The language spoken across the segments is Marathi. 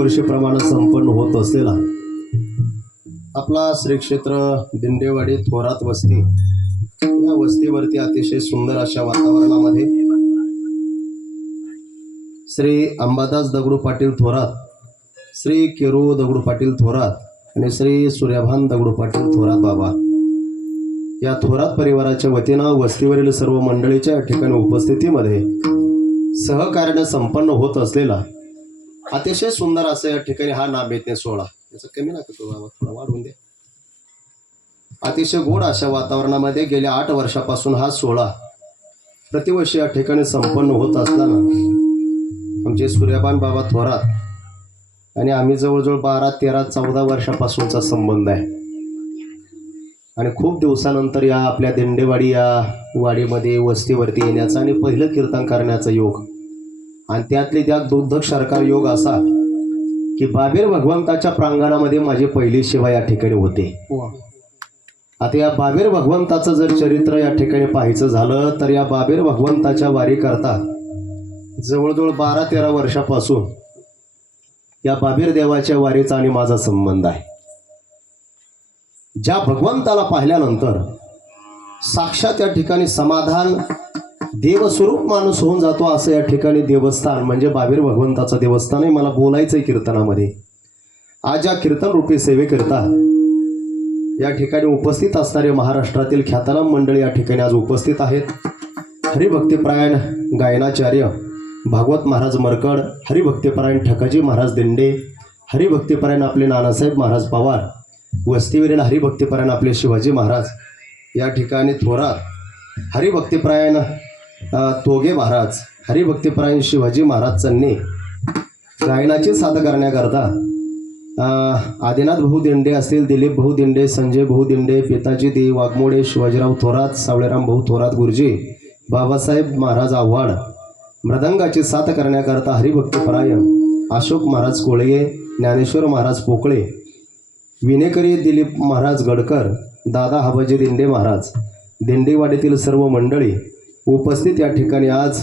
प्रतिवर्षीप्रमाणे संपन्न होत असलेला आपला श्री क्षेत्र दिंडेवाडी थोरात वस्ती, या वस्तीवरती अतिशय सुंदर अशा वातावरणामध्ये श्री अंबादास दगडू पाटील थोरात, श्री केरू दगडू पाटील थोरात आणि श्री सूर्यभान दगडू पाटील थोरात बाबा या थोरात परिवाराच्या वतीनं वस्तीवरील सर्व मंडळीच्या ठिकाणी उपस्थितीमध्ये सहकार्याने संपन्न होत असलेला अतिशय सुंदर असं या ठिकाणी हा नामयज्ञ सोहळा, याचं कमी नका तो बाबा, थोडा वाढवून द्या. अतिशय गोड अशा वातावरणामध्ये गेल्या 8 वर्षापासून हा सोहळा प्रतिवर्षी या ठिकाणी संपन्न होत असताना आमचे सूर्यभान बाबा थोरात आणि आम्ही जवळजवळ 12, 13, 14 वर्षापासूनचा संबंध आहे आणि खूप दिवसानंतर या आपल्या दिंडेवाडी या वाडीमध्ये वस्तीवरती येण्याचा आणि पहिलं कीर्तन करण्याचा योग आणि त्यातले त्यात दुग्धक्षरकार योग असा की बाबीर भगवंताच्या प्रांगणामध्ये माझी पहिली सेवा या ठिकाणी होते. आता या बाबीर भगवंताचं जर चरित्र या ठिकाणी पाहायचं झालं तर या बाबीर भगवंताच्या वारी करता जवळजवळ 12-13 वर्षापासून या बाबीर देवाच्या वारीचा आणि माझा संबंध आहे. ज्या भगवंताला पाहिल्यानंतर साक्षात या ठिकाणी समाधान देवस्वरूप माणूस होऊन जातो असं या ठिकाणी देवस्थान म्हणजे बाबीर भगवंताचं देवस्थान आहे. मला बोलायचंय कीर्तनामध्ये. आज या कीर्तन रूपी सेवेकरता या ठिकाणी उपस्थित असणारे महाराष्ट्रातील ख्यातनाम मंडळी या ठिकाणी आज उपस्थित आहेत. हरिभक्तिपरायण गायनाचार्य भागवत महाराज मरकड, हरिभक्तिपरायण ठकाजी महाराज दिंडे, हरिभक्तिपरायण आपले नानासाहेब महाराज पवार, वस्तीवरील हरिभक्तिपरायण आपले शिवाजी महाराज या ठिकाणी थोरात, हरिभक्तिपरायण तोगे महाराज, हरिभक्तिपरायण शिवाजी महाराज चन्ने गायनाची साथ करण्याकरता आदिनाथ भाऊ दिंडे असतील, दिलीप भाऊ दिंडे, संजय भाऊ दिंडे, पिताजी देव वाघमोडे, शिवाजीराव थोरात, सावळेराम भाऊ थोरात गुरुजी, बाबासाहेब महाराज आव्हाड मृदंगाची साथ करण्याकरता हरिभक्तिपरायण अशोक महाराज कोळगे, ज्ञानेश्वर महाराज पोकळे, विनेकरी दिलीप महाराज गडकर, दादा हाबाजी दिंडे महाराज, दिंडेवाडीतील सर्व मंडळी उपस्थित या ठिकाणी आज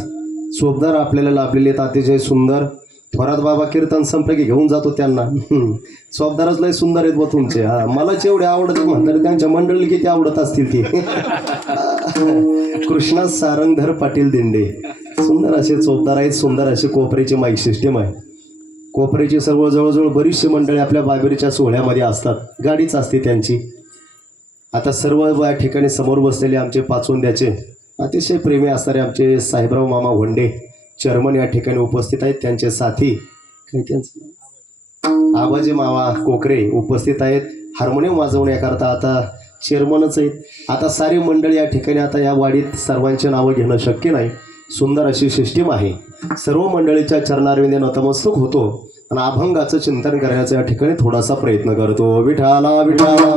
सोबदार आपल्याला लाभलेले अतिशय सुंदर. थोरात बाबा कीर्तन संपले की घेऊन जातो त्यांना. सोबदारच लय सुंदर आहेत बा तुमचे. हा मलाच एवढे आवडत म्हणतात, त्यांच्या मंडळी किती आवडत असतील ते. कृष्णा सारंगधर पाटील दिंडे सुंदर असे चोपदार आहेत. सुंदर अशी कोपऱ्याची माईक सिस्टीम आहे. कोपऱ्याची सर्व जवळजवळ बरीचशी मंडळी आपल्या बाबीरच्या सोहळ्यामध्ये असतात, गाडीच असते त्यांची. आता सर्व या ठिकाणी समोर बसलेले आमचे पाचोंद्याचे अतिशय प्रेमी असणारे आमचे साहेबराव मामा वंडे चेअरमन या ठिकाणी उपस्थित आहेत. त्यांचे साथी काय त्यांचं आबाजी मामा कोकरे उपस्थित आहेत. हार्मोनियम वाजवण्याकरता आता चेअरमनच आहेत. आता सारी मंडळी या ठिकाणी, आता या वाडीत सर्वांची नावं घेणं शक्य नाही. सुंदर अशी सिस्टीम आहे. सर्व मंडळीच्या चरणारविंदे नतमस्तक होतो आणि अभंगाचं चिंतन करण्याचा या ठिकाणी थोडासा प्रयत्न करतो. विठाला विठाला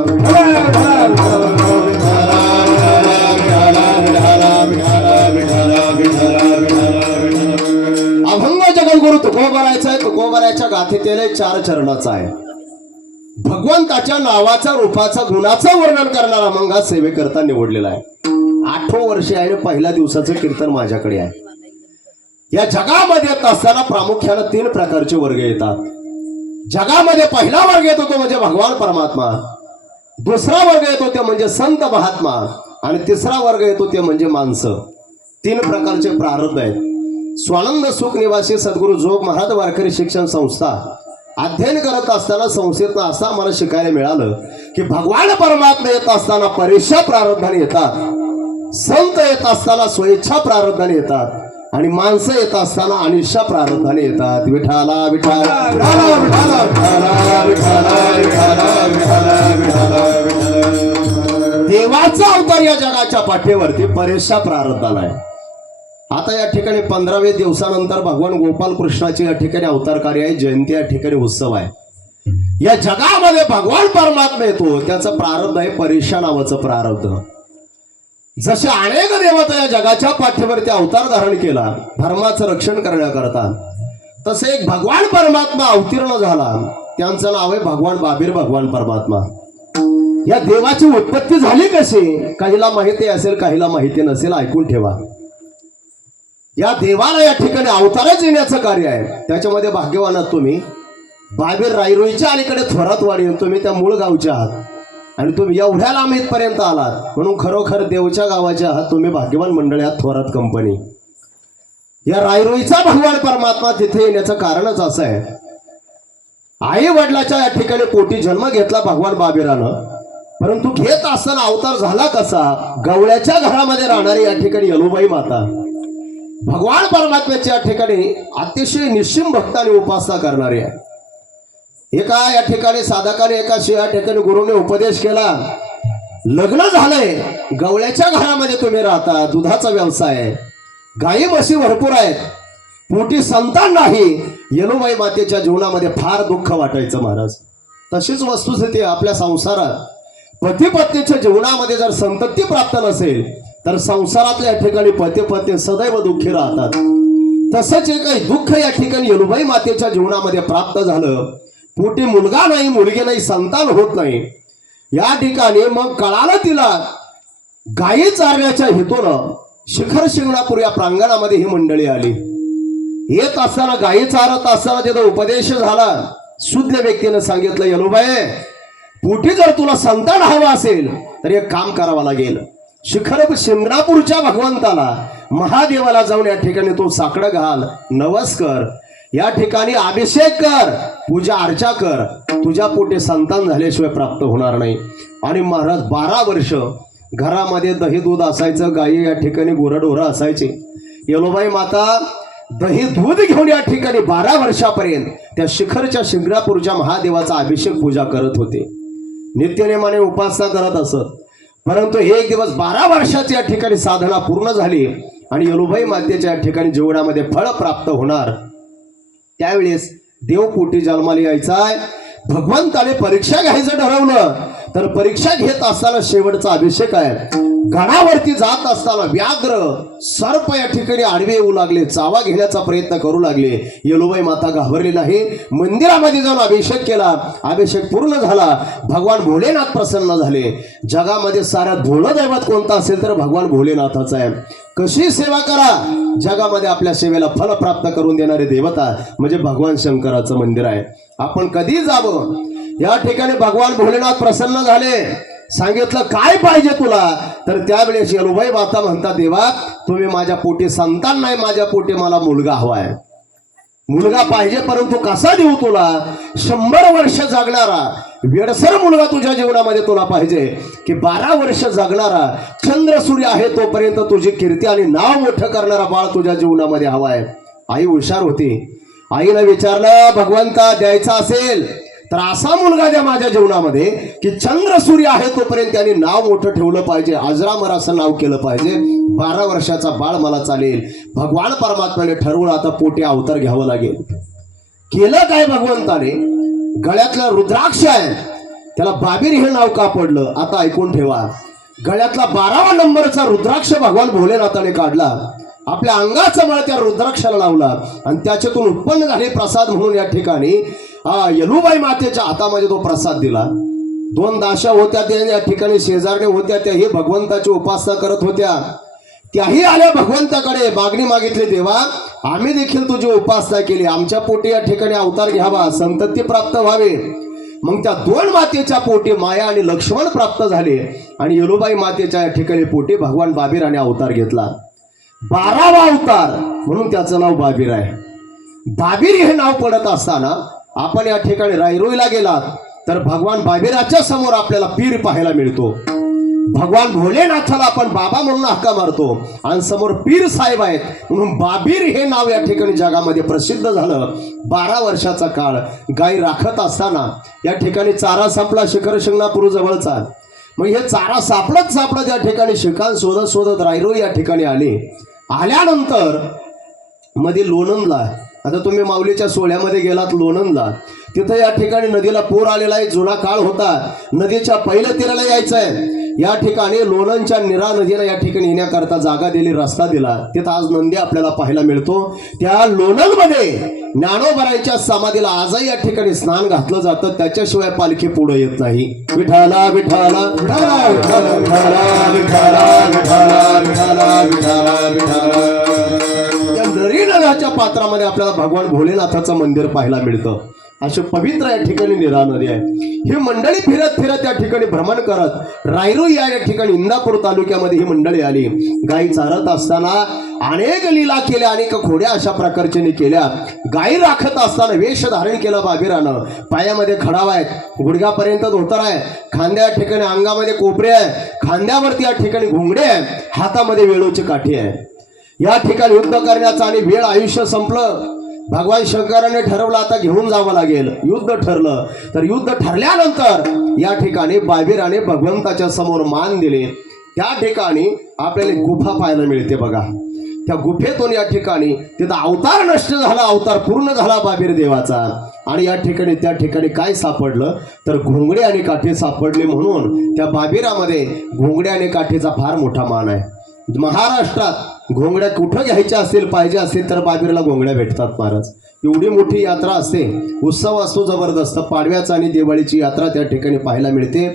अभंग जगद्गुरु तुकोबारायचा आहे. तुकोबारायच्या गाथेतेले 4 चरणाचा आहे. भगवंताच्या नावाचा, रूपाचा, गुणाचं वर्णन करणारा अभंग हा सेवेकरता निवडलेला आहे. 8 वर्षे आहे. पहिल्या दिवसाचं कीर्तन माझ्याकडे आहे. या जगामध्ये येत असताना प्रामुख्याने 3 प्रकारचे वर्ग येतात. जगामध्ये पहिला वर्ग येतो तो म्हणजे भगवान परमात्मा, दुसरा वर्ग येतो ते म्हणजे संत महात्मा आणि तिसरा वर्ग येतो ते म्हणजे माणसं. 3 प्रकारचे प्रारब्ध आहेत. स्वानंद सुख निवासी सद्गुरू जोग महाराज वारकरी शिक्षण संस्था अध्ययन करत असताना संस्थेतनं असं आम्हाला शिकायला मिळालं की भगवान परमात्मा येत असताना परीक्षा प्रारब्धाने येतात, संत येत असताना स्वेच्छा प्रारब्धाने येतात आणि माणसं येत असताना अनिच्छा प्रारब्धाने येतात. विठाला विठाला देवाचा अवतार या जगाच्या पाठीवरती परीक्षा प्रारब्धाला आहे. आता या ठिकाणी 15व्या दिवसानंतर भगवान गोपाल कृष्णाची या ठिकाणी अवतार कार्य आहे, जयंती या ठिकाणी उत्सव आहे. या जगामध्ये भगवान परमात्मा येतो त्याचं प्रारब्ध आहे परीक्षा नावाचं प्रारब्ध. जसे अनेक देवता या जगाच्या पाठीवरती अवतार धारण केला धर्माचं रक्षण करण्याकरता, तसे एक भगवान परमात्मा अवतीर्ण झाला. त्यांचं नाव आहे भगवान बाबीर भगवान परमात्मा. या देवाची उत्पत्ती झाली कशी, काहीला माहिती असेल काहीला माहिती नसेल, ऐकून ठेवा. या देवाला या ठिकाणी अवतारच येण्याचं कार्य आहे. त्याच्यामध्ये भाग्यवान आहात तुम्ही. बाबीर रायरोईच्या अलीकडे थोरातवाडी, तुम्ही त्या मूळ गावच्या आहात आणि तुम्ही एवढ्या लांब इथपर्यंत आलात म्हणून खरोखर देवच्या गावाच्या आहात तुम्ही, भाग्यवान मंडळी आहात. थोरात कंपनी या रायरोईचा भगवान परमात्मा तिथे येण्याचं कारणच असं आहे, आई वडिलाच्या या ठिकाणी पोटी जन्म घेतला भगवान बाबीरानं, परंतु घेत असताना अवतार झाला कसा, गवळ्याच्या घरामध्ये राहणारी या ठिकाणी यलुबाई माता भगवान परमात्म्याच्या ठिकाणी अतिशय निश्चिम भक्ताने उपासना करणारी आहे. एका या ठिकाणी साधकाने एकाशी या ठिकाणी गुरुने उपदेश केला, लग्न झालंय, गवळ्याच्या घरामध्ये तुम्ही राहता, दुधाचा व्यवसाय आहे, गायी म्हशी भरपूर आहेत, पोटी संतान नाही, यलुबाई मातेच्या जीवनामध्ये फार दुःख वाटायचं महाराज. तशीच वस्तुस्थिती आपल्या संसारात पती पत्नीच्या जीवनामध्ये जर संतती प्राप्त नसेल तर संसारातल्या ठिकाणी पती पत्नी सदैव दुःखी राहतात. तसंच काही दुःख या ठिकाणी यलुबाई मातेच्या जीवनामध्ये प्राप्त झालं, पोटी मुलगा नाही, मुलगी नाही, संतान होत नाही. या ठिकाणी मग कळालं तिला, गायी चारण्याच्या हेतूनं शिखर शिंगणापूर या प्रांगणामध्ये ही मंडळी आली. येत असताना गायी चारत असताना तिथं उपदेश झाला. शुद्ध व्यक्तीनं सांगितलं, यलुबाई पोटी जर तुला संतान हवं असेल तर एक काम करावं लागेल, शिखर शिंगणापूरच्या भगवंताला महादेवाला जाऊन या ठिकाणी तू साकडं घाल, नवस कर, या ठिकाणी अभिषेक कर, पूजा अर्चा कर, तुझ्या पोटी संतान झाल्याशिवाय प्राप्त होणार नाही. आणि महाराज 12 वर्ष घरामध्ये दही दूध असायचं, गायी या ठिकाणी गुरढोरं असायचे. यलुबाई माता दही दूध घेऊन या ठिकाणी 12 वर्षापर्यंत त्या शिखरच्या शिंगणापूरच्या महादेवाचा अभिषेक पूजा करत होते, नित्यनेमाने उपासना करत असत. परंतु एक दिवस 12 वर्षाची या ठिकाणी साधना पूर्ण झाली आणि यलुबाई मातेच्या या ठिकाणी जीवनामध्ये फळ प्राप्त होणार. त्यावेळेस देवपोटी जन्माला यायचाय, भगवंताने परीक्षा घ्यायचं ठरवलं, तर परीक्षा घेत असताना शेवटचा अभिषेक आहे. गडावरती जात असताना व्याघ्र सर्प या ठिकाणी आडवे येऊ लागले, चावा घेण्याचा प्रयत्न करू लागले. यलुबाई माता घाबरली नाही, मंदिरामध्ये जाऊन अभिषेक केला, अभिषेक पूर्ण झाला, भगवान भोलेनाथ प्रसन्न झाले. जगामध्ये साऱ्यात भोळं दैवत कोणतं असेल तर भगवान भोलेनाथाचं आहे. कशी सेवा करा, जगामध्ये आपल्या सेवेला फल प्राप्त करून देणारे देवता म्हणजे भगवान शंकराचं मंदिर आहे. आपण कधी जावं, या ठिकाणी भगवान भोलेनाथ प्रसन्न झाले. सांगितलं काय पाहिजे तुला, तर त्यावेळेस यलुबाई माता म्हणतात, देवा तुम्ही माझ्या पोटी संतान नाही, माझ्या पोटी मला मुलगा हवाय, मुलगा पाहिजे, परंतु कसा देऊ तुला, 100 वर्ष जगणारा वेडसर मुलगा तुझ्या जीवनामध्ये तुला पाहिजे की 12 वर्ष जगणारा चंद्र सूर्य आहे तोपर्यंत तुझी कीर्ती आणि नाव मोठं करणारा बाळ तुझ्या जीवनामध्ये हवाय. आई हुशार होती, आईने विचारलं, भगवंता द्यायचा असेल तर असा मुलगा द्या माझ्या जीवनामध्ये की चंद्र सूर्य आहे तोपर्यंत त्यांनी नाव मोठं ठेवलं पाहिजे, अजरामर असं नाव केलं पाहिजे, 12 वर्षाचा बाळ मला चालेल. भगवान परमात्म्याने ठरवलं आता पोटी अवतार घ्यावं लागेल. केलं काय भगवंताने, गळ्यातला रुद्राक्ष आहे त्याला बाबीर हे नाव का पडलं, आता ऐकून ठेवा. गळ्यातला 12वा नंबरचा रुद्राक्ष भगवान भोलेनाथाने काढला, आपल्या अंगाचा मळ त्या रुद्राक्षाला लावला आणि त्याच्यातून उत्पन्न झाले प्रसाद म्हणून या ठिकाणी यलुबाई मातेच्या हातामध्ये तो प्रसाद दिला. 2 दाशा होत्या, त्या या ठिकाणी शेजारणे होत्या, त्याही भगवंताची उपासना करत होत्या. त्याही आल्या भगवंताकडे, मागणी मागितली, देवा आम्ही देखील तुझी उपासना केली, आमच्या पोटी या ठिकाणी अवतार घ्यावा, संतती प्राप्त व्हावे. मग त्या 2 मातेच्या पोटी माया आणि लक्ष्मण प्राप्त झाले आणि यलुबाई मातेच्या या ठिकाणी पोटी भगवान बाबीराने अवतार घेतला. 12वा अवतार म्हणून त्याचं नाव बाबीर आहे. बाबीर हे नाव पडत असताना आपण या ठिकाणी रायरोईला गेलात तर भगवान बाबीराच्या समोर आपल्याला पीर पाहायला मिळतो. भगवान भोलेनाथाला आपण बाबा म्हणून हाका मारतो आणि समोर पीर साहेब आहेत म्हणून बाबीर हे नाव या ठिकाणी जगामध्ये प्रसिद्ध झालं. 12 वर्षाचा काळ गाय राखत असताना या ठिकाणी चारा संपला शिखर शिंगणापूर जवळचा. मग हे चारा सापडत या ठिकाणी शिकान शोधत शोधत रायरोई या ठिकाणी आले. आल्यानंतर मध्ये लोणंदला, आता तुम्ही माऊलीच्या सोहळ्यामध्ये गेलात लोणंदला, तिथं या ठिकाणी नदीला पूर आलेला आहे, जुना काळ होता, नदीच्या पहिल्या तीराला यायचं आहे. या ठिकाणी लोणंदच्या निरा नदीला या ठिकाणी येण्याकरता जागा दिली, रस्ता दिला. तिथं आज नंदी आपल्याला पाहायला मिळतो. त्या लोणंदमध्ये ज्ञानोबरायांच्या समाधीला आजही या ठिकाणी स्नान घातलं जातं, त्याच्याशिवाय पालखी पुढे येत नाही. विठाला विठाला विठाला विठाला विठाला विठाला विठाला विठाला विठाला. त्या नरी नद्याच्या पात्रामध्ये आपल्याला भगवान भोलेनाथाचं मंदिर पाहायला मिळतं. अशी पवित्र या ठिकाणी निरा नदी आहे. ही मंडळी फिरत फिरत या ठिकाणी भ्रमण करत रायरू या ठिकाणी इंदापूर तालुक्यामध्ये ही मंडळी आली. गाई चारत असताना अनेक लीला केल्या, अनेक खोड्या अशा प्रकारचे केल्या. गाई राखत असताना वेश धारण केलं बाबीरानं. पायामध्ये खडावा आहे, गुडघ्यापर्यंत धोतर आहे, खांद्या ठिकाणी अंगामध्ये कोपरे आहे, खांद्यावरती या ठिकाणी घोंगडे आहे, हातामध्ये वेळूची काठी आहे. या ठिकाणी युद्ध करण्याचा आणि वेळ आयुष्य संपलं. भगवान शंकराने ठरवलं आता घेऊन जावं लागेल. युद्ध ठरलं. तर युद्ध ठरल्यानंतर या ठिकाणी बाबीराने भगवंताच्या समोर मान दिले. त्या ठिकाणी आपल्याला गुफा पाहायला मिळते बघा. त्या गुफेतून या ठिकाणी तिथं अवतार नष्ट झाला, अवतार पूर्ण झाला बाबीर देवाचा. आणि या ठिकाणी त्या ठिकाणी काय सापडलं तर घोंगडे आणि काठी सापडले. म्हणून त्या बाबीरामध्ये घोंगडे आणि काठीचा फार मोठा मान आहे. महाराष्ट्रात घोंगड्या कुठं घ्यायच्या असतील पाहिजे असतील तर बाबीरला घोंगड्या भेटतात महाराज. एवढी मोठी यात्रा असते, उत्सव असतो जबरदस्त. पाडव्याचा आणि दिवाळीची यात्रा त्या ठिकाणी पाहायला मिळते.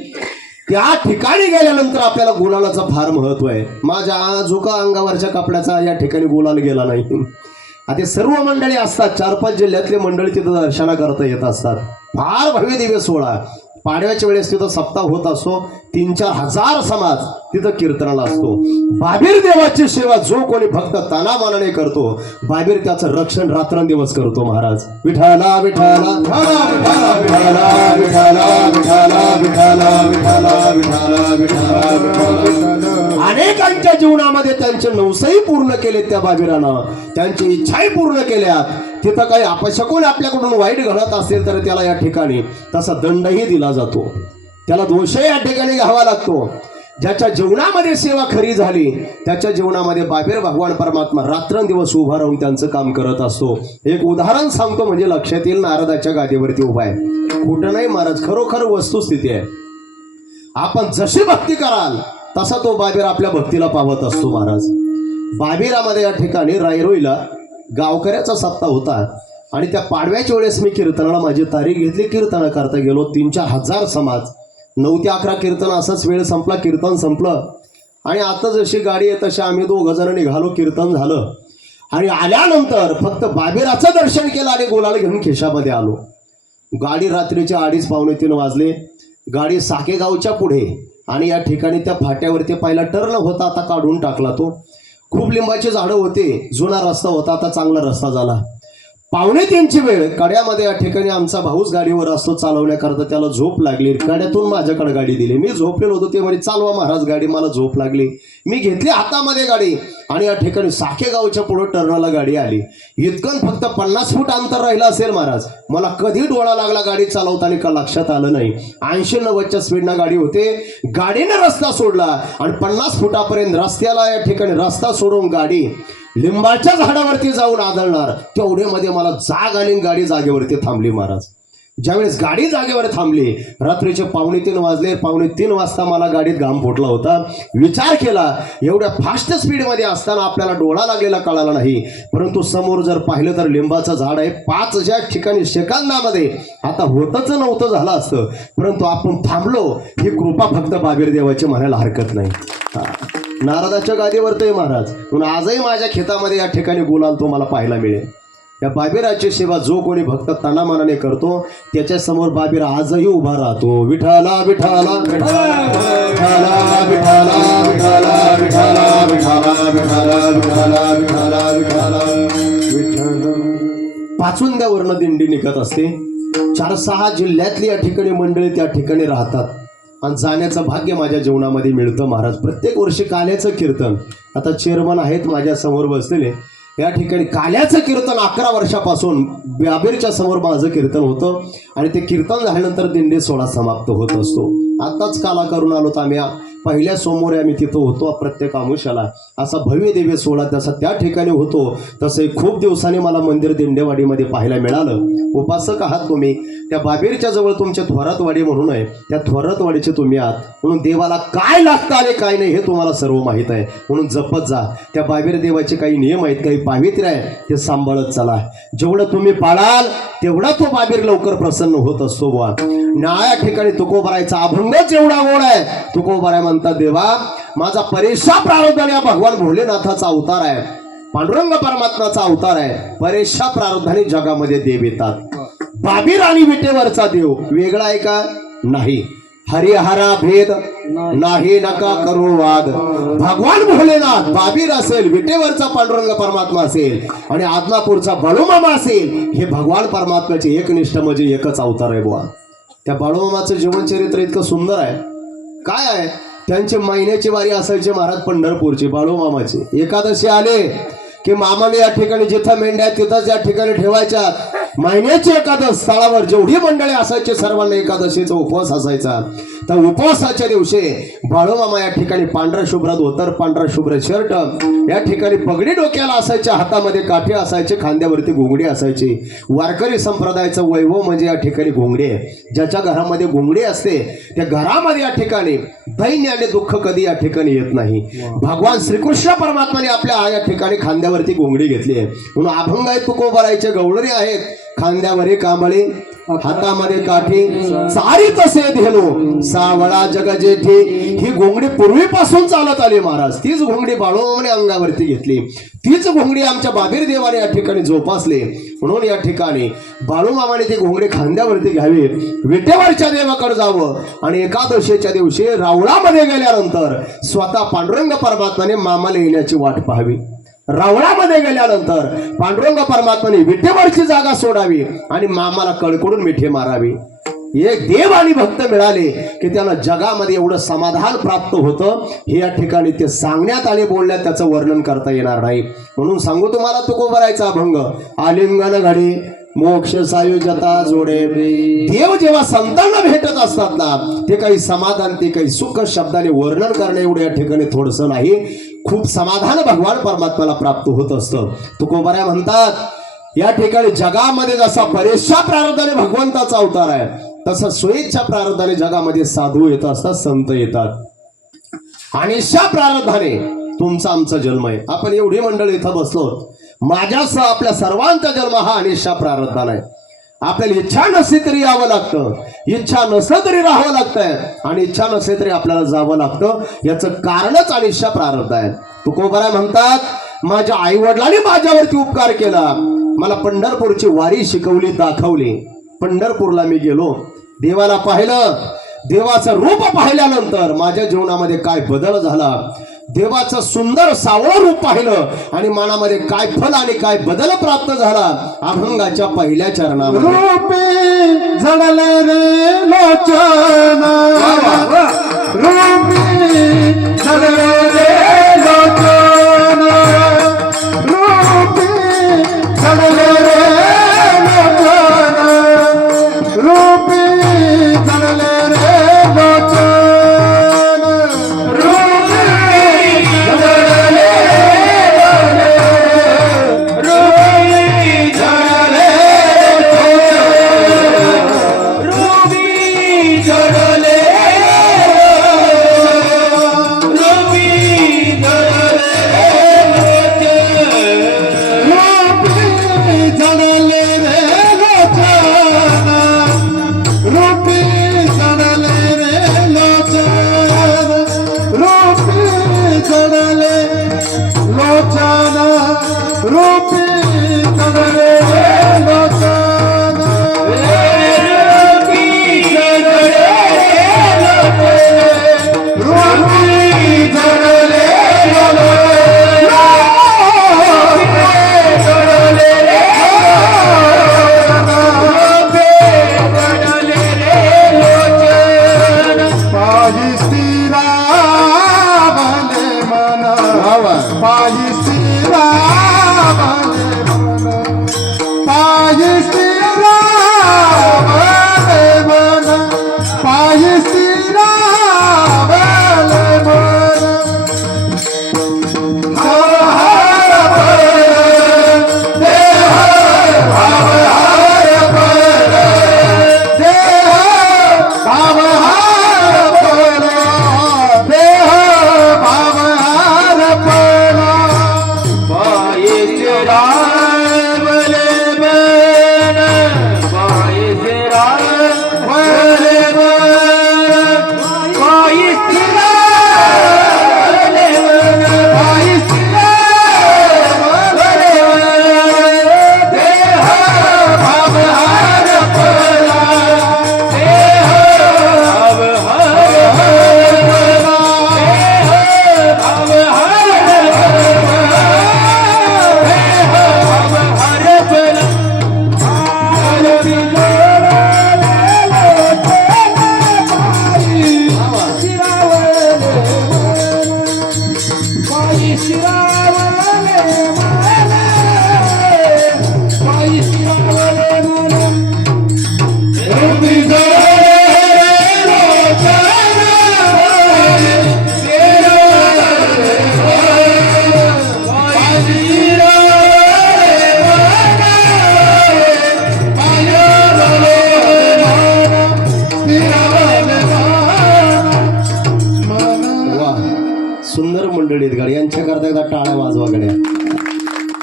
त्या ठिकाणी गेल्यानंतर आपल्याला गुलालाचं फार महत्व आहे. माझ्या झुका अंगावरच्या कपड्याचा या ठिकाणी गुलाल गेला नाही. आता सर्व मंडळी असतात, 4-5 जिल्ह्यातले मंडळी तिथं दर्शना करता येत असतात. फार भव्य दिव्य सोहळा. पाडव्याच्या वेळेस तिथं सप्ताह होत असतो. 3-4 हजार समाज तिथं कीर्तनाला असतो. बाबीर देवाची सेवा जो कोणी भक्त तनामानाने करतो, बाबीर त्याचं रक्षण रात्रंदिवस करतो महाराज. विठाला विठाला विठाला विठाला विठाला विठाला विठाला विठाला विठाला विठाला. अनेकांच्या जीवनामध्ये त्यांचे नवसही पूर्ण केले त्या बाबीरानं, त्यांची इच्छाही पूर्ण केल्या. तिथं काही अपशकुन आपल्याकडून वाईट घडत असेल तर त्याला या ठिकाणी तसा दंडही दिला जातो, त्याला दोषही या ठिकाणी घ्यावा लागतो. ज्याच्या जीवनामध्ये सेवा खरी झाली त्याच्या जीवनामध्ये बाबीर भगवान परमात्मा रात्रंदिवस उभा राहून त्यांचं काम करत असतो. एक उदाहरण सांगतो म्हणजे लक्षात येईल. नारदाच्या गादीवरती उभा आहे, कुठं नाही महाराज, खरोखर वस्तुस्थिती आहे. आपण जशी भक्ती कराल तसा तो बाबीर आपल्या भक्तीला पावत असतो महाराज. बाबीरामध्ये या ठिकाणी रायरोईला गावकऱ्याचा सप्ताह होता आणि त्या पाडव्याच्या वेळेस मी कीर्तनाला माझी तारीख घेतली. कीर्तन करता गेलो. 3-4 हजार समाज. 9 ते 11 कीर्तन असंच वेळ संपला, कीर्तन संपलं. आणि आता जशी गाडी आहे तशी आम्ही 2 जण निघालो. कीर्तन झालं आणि आल्यानंतर फक्त बाबीराचं दर्शन केलं आणि गुलाल घेऊन खिशामध्ये आलो. गाडी रात्रीचे 2:30-3 वाजले. गाडी साकेगावच्या पुढे आणि या ठिकाणी त्या फाट्यावरती पहिला टर्न होता, आता काढून टाकला तो. खूप लिंबाची झाडं होते, जुना रस्ता होता, आता चांगला रस्ता झाला. 2:45ची वेळ. कड्यामध्ये या ठिकाणी आमचा भाऊच गाडीवर असतो चालवण्याकरता, त्याला झोप लागली. कड्यातून माझ्याकडे गाडी दिली. मी झोपलेलो होतो. ते म्हणे चालवा महाराज गाडी, मला झोप लागली. मी घेतली हातामध्ये गाडी आणि या ठिकाणी साखेगावच्या पुढे टर्नला गाडी आली. इतकं फक्त 50 फूट अंतर राहिलं असेल महाराज. मला कधी डोळा लागला गाडी चालवताना का लक्षात आलं नाही. 80-90च्या स्पीडनं गाडी होते. गाडीने रस्ता सोडला आणि 50 फुटापर्यंत रस्त्याला या ठिकाणी रस्ता सोडून गाडी लिंबाच्या झाडावरती जाऊन आदळणार तेवढ्यामध्ये मला जाग आली. गाडी जागेवरती थांबली महाराज. ज्यावेळेस गाडी जागेवर थांबली, रात्रीचे 2:45 वाजले. 2:45 वाजता मला गाडीत घाम फुटला होता. विचार केला, एवढ्या फास्ट स्पीडमध्ये असताना आपल्याला डोळा लागलेला कळाला नाही, परंतु समोर जर पाहिलं तर लिंबाचं झाड आहे. 5 ज्या ठिकाणी सेकंदामध्ये आता होतच नव्हतं झालं असतं, परंतु आपण थांबलो. ही कृपा फक्त बाबीर देवाची म्हणायला हरकत नाही. नारदाच्या गादीवर ते महाराज. म्हणून आजही माझ्या खेतामध्ये या ठिकाणी गुलाल तुम्हाला पाहायला मिळेल. या बाबीराची सेवा जो कोणी भक्त तनामानाने करतो त्याच्या समोर बाबीर आजही उभा राहतो. विठाला विठाला विठाला विठाला विठाला विठाला विठाला विठाला विठाला विठाला विठाला. पाचुंद्यावरनं दिंडी निघत असते. 4-6 जिल्ह्यातली या ठिकाणी मंडळी त्या ठिकाणी राहतात आणि जाण्याचं भाग्य माझ्या जीवनामध्ये मिळतं महाराज. प्रत्येक वर्षी काल्याचं कीर्तन. आता चेअरमन आहेत माझ्या समोर बसलेले. या ठिकाणी काल्याचं कीर्तन 11 वर्षापासून बाबीरच्या समोर माझं कीर्तन होतं आणि ते कीर्तन झाल्यानंतर दिंडी सोहळा समाप्त होत असतो. आताच काला करून आलो तर आम्ही पहिल्या सोमवारी आम्ही तिथं होतो. प्रत्येक आमुष्याला असा भव्य दिव्य सोहळा तसा त्या ठिकाणी होतो. तसंही खूप दिवसांनी मला मंदिर दिंडेवाडीमध्ये पाहायला मिळालं. उपासक आहात तुम्ही, त्या बाबीरच्या जवळ तुमच्या थोरातवाडी म्हणून आहे, त्या थोरातवाडीचे तुम्ही आहात. म्हणून देवाला काय लागतं आणि काय नाही हे तुम्हाला सर्व माहीत आहे. म्हणून जपत जा. त्या बाबीर देवाचे काही नियम आहेत, काही पावित्र्य आहे, ते सांभाळत चला. जेवढं तुम्ही पाळाल तेवढा तो बाबीर लवकर प्रसन्न होत असतो. बुवा या ठिकाणी तुकोबारायचा अभंगच एवढा गोड आहे. तुकोबाराय म्हणतात, देवा माझा परेशा प्रारब्ध या भगवान भोलेनाथाचा अवतार आहे, पांडुरंग परमात्माचा अवतार आहे. परेशा प्रारब्धाने जगामध्ये देव येतात. बाबीर आणि विटेवरचा देव वेगळा आहे का? नाही. हरिहरा भेद नाही नका करू वाद. भगवान भोलेनाथ बाबीर असेल, विटेवरचा पांडुरंग परमात्मा असेल आणि आदमापूरचा बाळूमामा असेल, हे भगवान परमात्म्याचे एकनिष्ठ म्हणजे एकच अवतार आहे बुवा. त्या बाळूमामाचं जीवनचरित्र इतकं सुंदर आहे. काय आहे, त्यांची महिन्याची वारी असायची महाराज पंढरपूरची बाळूमामाची. एकादशी आले की मामाने या ठिकाणी जिथं मेंढ्या तिथंच या ठिकाणी ठेवायच्या. महिन्याची एकादश स्थळावर जेवढी मंडळी असायची सर्वांना एकादशीचा उपवास असायचा. तर उपवासाच्या दिवशी बाळूमामा या ठिकाणी पांढरा शुभ्र धोतर, पांढरा शुभ्र शर्ट, या ठिकाणी पगडी डोक्याला असायच्या, हातामध्ये काठी असायचे, खांद्यावरती घोंगडी असायची. वारकरी संप्रदायाचं वैभव म्हणजे या ठिकाणी घोंगडी आहे. ज्याच्या घरामध्ये घोंगडी असते त्या घरामध्ये या ठिकाणी दैन्य आणि दुःख कधी या ठिकाणी येत नाही. भगवान श्रीकृष्ण परमात्माने आपल्या या ठिकाणी खांद्यावरती घोंगडी घेतली आहे. म्हणून अभंग आहेत, तुकोबारायचे गवळणी आहेत. खांद्यावर कांबळी, हातामध्ये काठी, सारी तसे धेनु सावळा जग जेठी. ही घोंगडी पूर्वीपासून चालत आली महाराज. तीच घोंगडी बाळूमामाने अंगावरती घेतली. तीच घोंगडी आमच्या बाबीर देवाने या ठिकाणी जोपासली. म्हणून या ठिकाणी बाळूमामाने ती घोंगडी खांद्यावरती घ्यावी, विटेवरच्या देवाकडे जावं आणि एकादशीच्या दिवशी रावळामध्ये गेल्यानंतर स्वतः पांडुरंग परमात्माने मामाला येण्याची वाट पाहावी. रावळामध्ये गेल्यानंतर पांडुरंग परमात्माने विटेवरची जागा सोडावी आणि मामाला कळकडून मिठी मारावी. एक देव आणि भक्त मिळाले की त्यांना जगामध्ये एवढं समाधान प्राप्त होतं. हे या ठिकाणी ते सांगण्यात आणि बोलण्यात त्याचं वर्णन करता येणार नाही. म्हणून सांगू तुम्हाला तुकोबारायचा अभंग. आलिंगन घडी मोक्ष सायुजता जोडे. देव जेव्हा संतांना भेटत असतात ना, ते काही समाधान, ते काही सुख शब्दाने वर्णन करणे एवढं या ठिकाणी थोडंसं नाही. खूप समाधान भगवान परमात्म्याला प्राप्त होत असतं. तुकोबारा म्हणतात, या ठिकाणी जगामध्ये जसा बरेचशा प्रारब्धाने भगवंताचा अवतार आहे, तसं स्वेच्छा प्रारब्धाने जगामध्ये साधू येत असतात, संत येतात. आणि अशा प्रारब्धाने तुमचा आमचा जन्म आहे. आपण एवढी मंडळी इथं बसलो, माझ्यासह आपल्या सर्वांचा जन्म हा अनिष्ठा प्रारब्धान आहे. आपल्याला इच्छा नसली तरी यावं लागतं, इच्छा नसलं तरी राहावं लागतंय, आणि इच्छा नसली तरी आपल्याला जावं लागतं. याचं कारणच अनिष्ठा प्रारब्ध आहे. तुकोबारा म्हणतात, माझ्या आई वडिलांनी माझ्यावरती उपकार केला, मला पंढरपूरची वारी शिकवली, दाखवली. पंढरपूरला मी गेलो, देवाला पाहिलं, देवाचं रूप पाहिल्यानंतर माझ्या जीवनामध्ये काय बदल झाला. देवाचं सुंदर सावळं रूप पाहिलं आणि मनामध्ये काय फल आणि काय बदल प्राप्त झाला. अभंगाच्या पहिल्या चरणामध्ये रूपे झडले रे लोचन, रूपे झडले रे लोचन, रूपे झडले रे लोचन, रूपे झडले रे लोचन,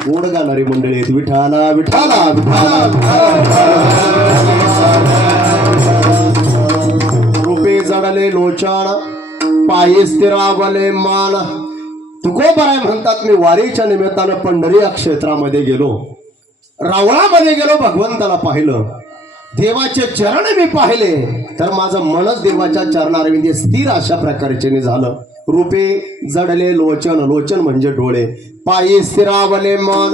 गोड गाणारी मंडळी आहेत. विठाला विठाला विठाला रूपे जडले लोचान पायी स्थिरावले मान. तुकोबराय म्हणतात मी वारीच्या निमित्तानं पंढरी या क्षेत्रामध्ये गेलो, रावळामध्ये गेलो, भगवंताला पाहिलं, देवाचे चरण मी पाहिले, तर माझं मनच देवाच्या चरणारविंदी स्थिर अशा प्रकारचे झालं. रूपे जडले लोचन, लोचन म्हणजे डोळे, पायी स्थिरावले मन.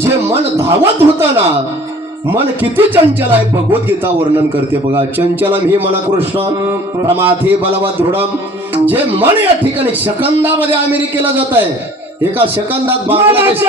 जे मन धावत होतं ना, मन किती चंचल आहे भगवद्गीता वर्णन करते बघा. चंचलम ही मन कृष्ण प्रमाथी बलवत दृढम. जे मन या ठिकाणी सेकंदामध्ये अमेरिकेला जात आहे, एका सेकंदात बांगलादेश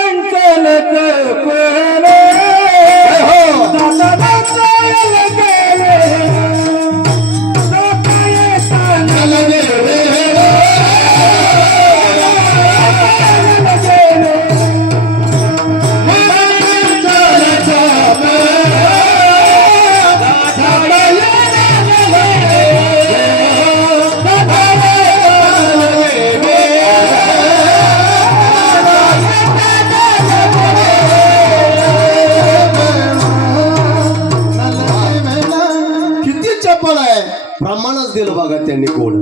प्रमाणच दिलं बघा त्यांनी कोण.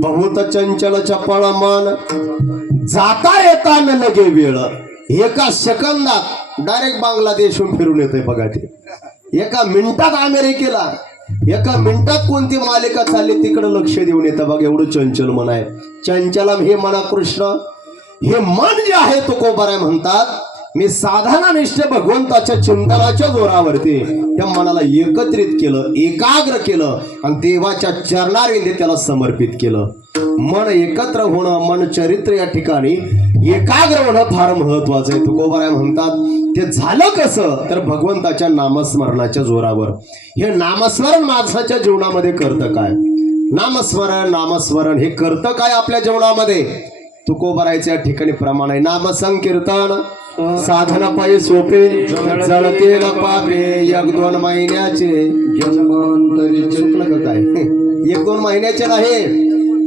बहुत चंचल चपळ मन जाता येता न लगे वेळ. एका सेकंदात डायरेक्ट बांगलादेशहून फिरून येते बघा ते. एका मिनिटात अमेरिकेला, एका मिनिटात कोणती मालिका चालली तिकडे लक्ष देऊन येतं बघा. एवढं चंचल मन आहे. चंचलम हे मना कृष्ण. हे मन जे आहे तुकोबाराय म्हणतात मी साधनानिष्ठ भगवंताच्या चिंतनाच्या जोरावरती त्या मनाला एकत्रित केलं, एकाग्र केलं आणि देवाच्या चरणारविंदी त्याला समर्पित केलं. मन एकत्र होणं, मन चरित्र या ठिकाणी एकाग्र होणं फार महत्वाचं आहे. तुकोबाराय म्हणतात ते झालं कसं, तर भगवंताच्या नामस्मरणाच्या जोरावर. हे नामस्मरण माणसाच्या जीवनामध्ये करतं काय? नामस्मरण, नामस्मरण हे करतं काय आपल्या जीवनामध्ये? तुकोबारायचं या ठिकाणी प्रमाण आहे. नामसंकीर्तन साधना पायी सोपे, जळते न पापे 1-2 महिन्याचे. जन्मांतरी चुकलं का काय? 1-2 महिन्याचे नाही,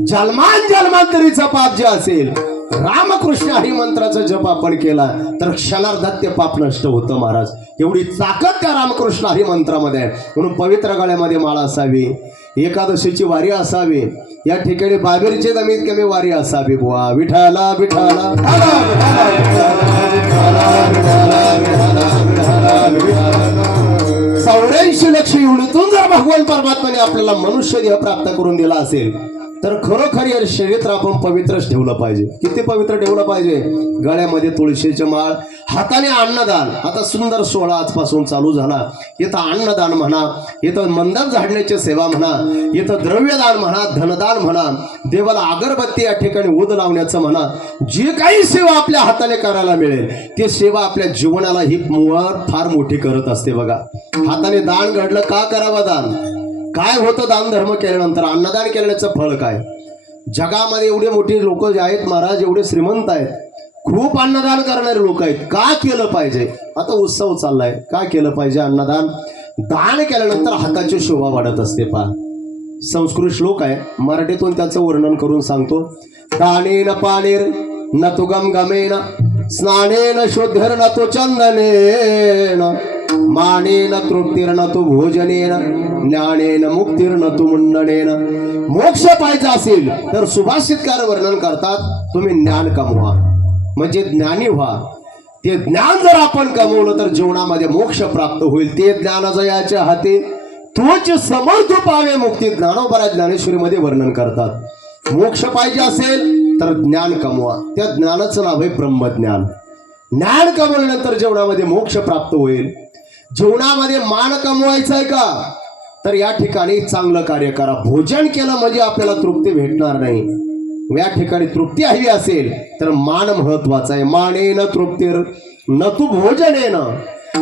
जन्मांतरीचा पाप जे असेल, रामकृष्ण हरी मंत्राचा जप आपण केला तर क्षणार्धात ते पाप नष्ट होतं महाराज. एवढी ताकद त्या रामकृष्ण हरी मंत्रामध्ये आहे. म्हणून पवित्र गळ्यामध्ये माळा असावी, एकादशीची वारी असावी, या ठिकाणी बाबीरची कमीत कमी वारी असावी. बुवा विठाला विठाला 84 लक्ष युनितून जर भगवान परमात्म्याने आपल्याला मनुष्य देह प्राप्त करून दिला असेल तर खरोखर या शरीर आपण पवित्रच ठेवलं पाहिजे. किती पवित्र ठेवलं पाहिजे? गळ्यामध्ये तुळशीचे माळ, हाताने अन्नदान. आता सुंदर सोहळा आजपासून चालू झाला. इथं अन्नदान म्हणा, इथं मंडप झाडण्याची सेवा म्हणा, इथं द्रव्यदान म्हणा, धनदान म्हणा, देवाला अगरबत्ती या ठिकाणी उद लावण्याचं म्हणा, जे काही सेवा आपल्या हाताने करायला मिळेल ती सेवा आपल्या जीवनाला ही मुळात फार मोठी करत असते बघा. हाताने दान घडलं का करावं दान? काय होतं दान धर्म केल्यानंतर? अन्नदान केल्याचं फळ काय? जगामध्ये एवढे मोठे लोक जे आहेत महाराज, एवढे श्रीमंत आहेत, खूप अन्नदान करणारे लोक आहेत. का केलं पाहिजे? आता उत्सव चाललाय, का केलं पाहिजे अन्नदान? दान केल्यानंतर हाताची शोभा वाढत असते. पा संस्कृत श्लोक आहे, मराठीतून त्याचं वर्णन करून सांगतो. दानेन पाणीर न तु गम गमेन, स्नानेन शुद्धीर न तो चंदनेन, मानेन तृप्तीर्न तु भोजनेन, ज्ञानेन मुक्तीर्न तु मुंडनेन. मोक्ष पाहिजे असेल तर सुभाषितकार वर्णन करतात तुम्ही ज्ञान कमवा, म्हणजे ज्ञानी व्हा. ते ज्ञान जर आपण कमवलं तर जीवनामध्ये मोक्ष प्राप्त होईल. ते ज्ञान जयाच्या हाती तोच समर्थ पावे मुक्ती. ज्ञानोबा ज्ञानेश्वरीमध्ये वर्णन करतात. मोक्ष पाहिजे असेल तर ज्ञान कमवा. त्या ज्ञानाचं नाव आहे ब्रह्मज्ञान. ज्ञान कमवल्यानंतर जीवनामध्ये मोक्ष प्राप्त होईल. जीवनामध्ये मान कमवायचं आहे का, तर या ठिकाणी चांगलं कार्य करा. भोजन केलं म्हणजे आपल्याला तृप्ती भेटणार नाही. या ठिकाणी तृप्ती हवी असेल तर मान महत्वाचा आहे. मानेन तृप्तीर न तू भोजनेन.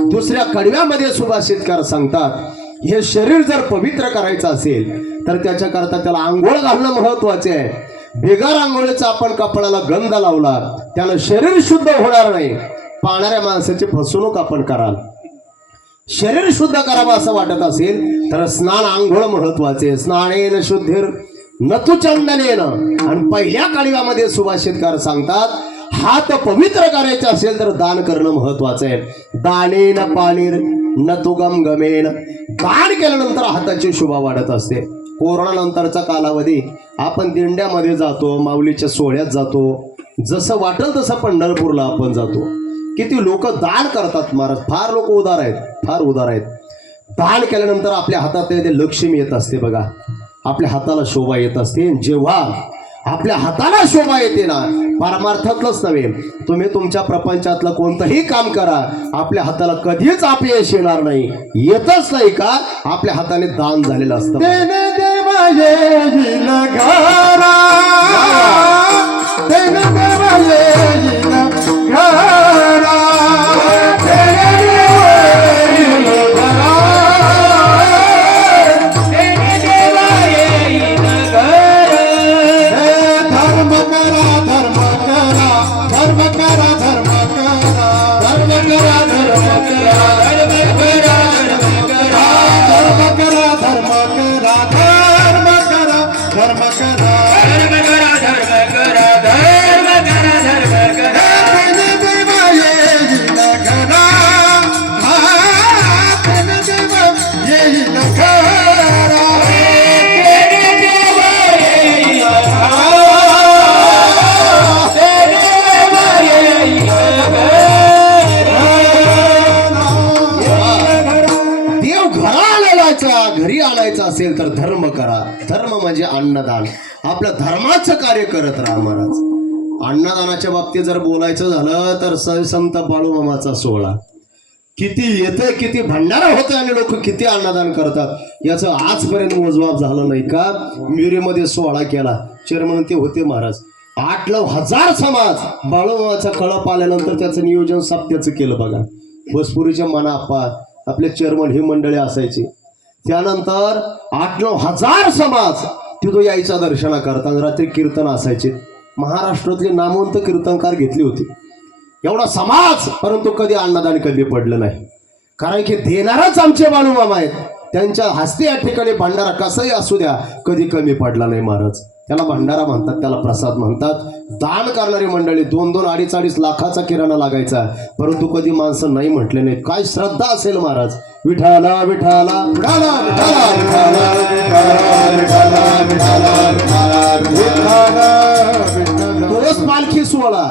दुसऱ्या कडव्यामध्ये सुभाषितकार सांगतात हे शरीर जर पवित्र करायचं असेल तर त्याच्याकरता त्याला आंघोळ घालणं महत्वाचे आहे. बेगार आंघोळीचा आपण कपड्याला गंध लावला त्यानं शरीर शुद्ध होणार नाही. पाहणाऱ्या माणसाची फसवणूक आपण कराल. शरीर शुद्ध करावं असं वाटत असेल तर स्नान आंघोळ महत्वाचे. स्नानेन शुद्धीर न तू चंदनेन. आणि पहिल्या काळीवामध्ये सुभाषितकार सांगतात हात पवित्र करायचे असेल तर दान करणं महत्वाचं आहे. दानेन पाणीर न तुगम गमेन. दान केल्यानंतर हाताची शोभा वाढत असते. कोरोना नंतरचा कालावधी आपण दिंड्यामध्ये जातो, माऊलीच्या सोहळ्यात जातो, जसं वाटेल तसं पंढरपूरला आपण जातो. किती लोक दान करतात महाराज. फार लोक उदार आहेत, फार उदार आहेत. दान केल्यानंतर आपल्या हातात ते लक्ष्मी येत असते बघा, आपल्या हाताला शोभा येत असते. जेव्हा आपल्या हाताला शोभा येते ना, परमार्थातलंच नव्हे, तुम्ही तुमच्या प्रपंचातलं कोणतंही काम करा, आपल्या हाताला कधीच अपयश येणार नाही. येतच नाही का? आपल्या हाताने दान झालेलं असतं. देने देवा येईल घरा, देने देवा येईल घरा, देने देवा येईल घरा, देने देवा येईल घरा. हे धर्म करा, धर्म करा, धर्म करा, धर्म करा, धर्म करा, धर्म करा, धर्म करा, धर्म करा, धर्म करा, धर्म करा, धर्म करा, धर्म करा, धर्म करा, धर्म करा, धर्म करा, धर्म करा. देने देवा येईल घरा, देने देवा येईल घरा, देने देवा येईल घरा, देने देवा येईल घरा. देव घराला घरी आणायचा असेल तर धर्म करा. धर्म म्हणजे अन्नदान. आपलं धर्माचं कार्य करत राहा महाराज. अन्नदानाच्या बाबतीत जर बोलायचं झालं तर संत बाळूमामाचा सोहळा किती येतंय, किती भंडारा होतोय आणि लोक किती अन्नदान करतात याचं आजपर्यंत मोजमाप झालं नाही का? मिरीमध्ये सोहळा केला, चेअरमन ते होते महाराज. 8,000 समाज बाळूमामाचा कळप आल्यानंतर त्याचं नियोजन सप्त्याचं केलं बघा. भोजपुरीच्या मनाप्पा आपले चेअरमन ही मंडळी असायची. त्यानंतर 8,000 समाज तिथं यायचा दर्शना करता. रात्री कीर्तन असायचे. महाराष्ट्रातले नामवंत कीर्तनकार घेतली होती. एवढा समाज, परंतु कधी अन्नदान कमी पडलं नाही. कारण की देणारच आमचे बाळूमामा आहेत. त्यांच्या हस्ते या ठिकाणी भंडारा कसंही असू द्या कधी कमी पडला नाही महाराज. त्याला भंडारा म्हणतात, त्याला प्रसाद म्हणतात. दान करणारी मंडळी 2-2, 2.5 लाखाचा किराणा लागायचा, परंतु कधी माणसं नाही म्हटले नाहीत. काय श्रद्धा असेल महाराज. विठाला विठाला विठाला विठाला विठाला विठाला विठाला विठाला. तोच पालखी सोहळा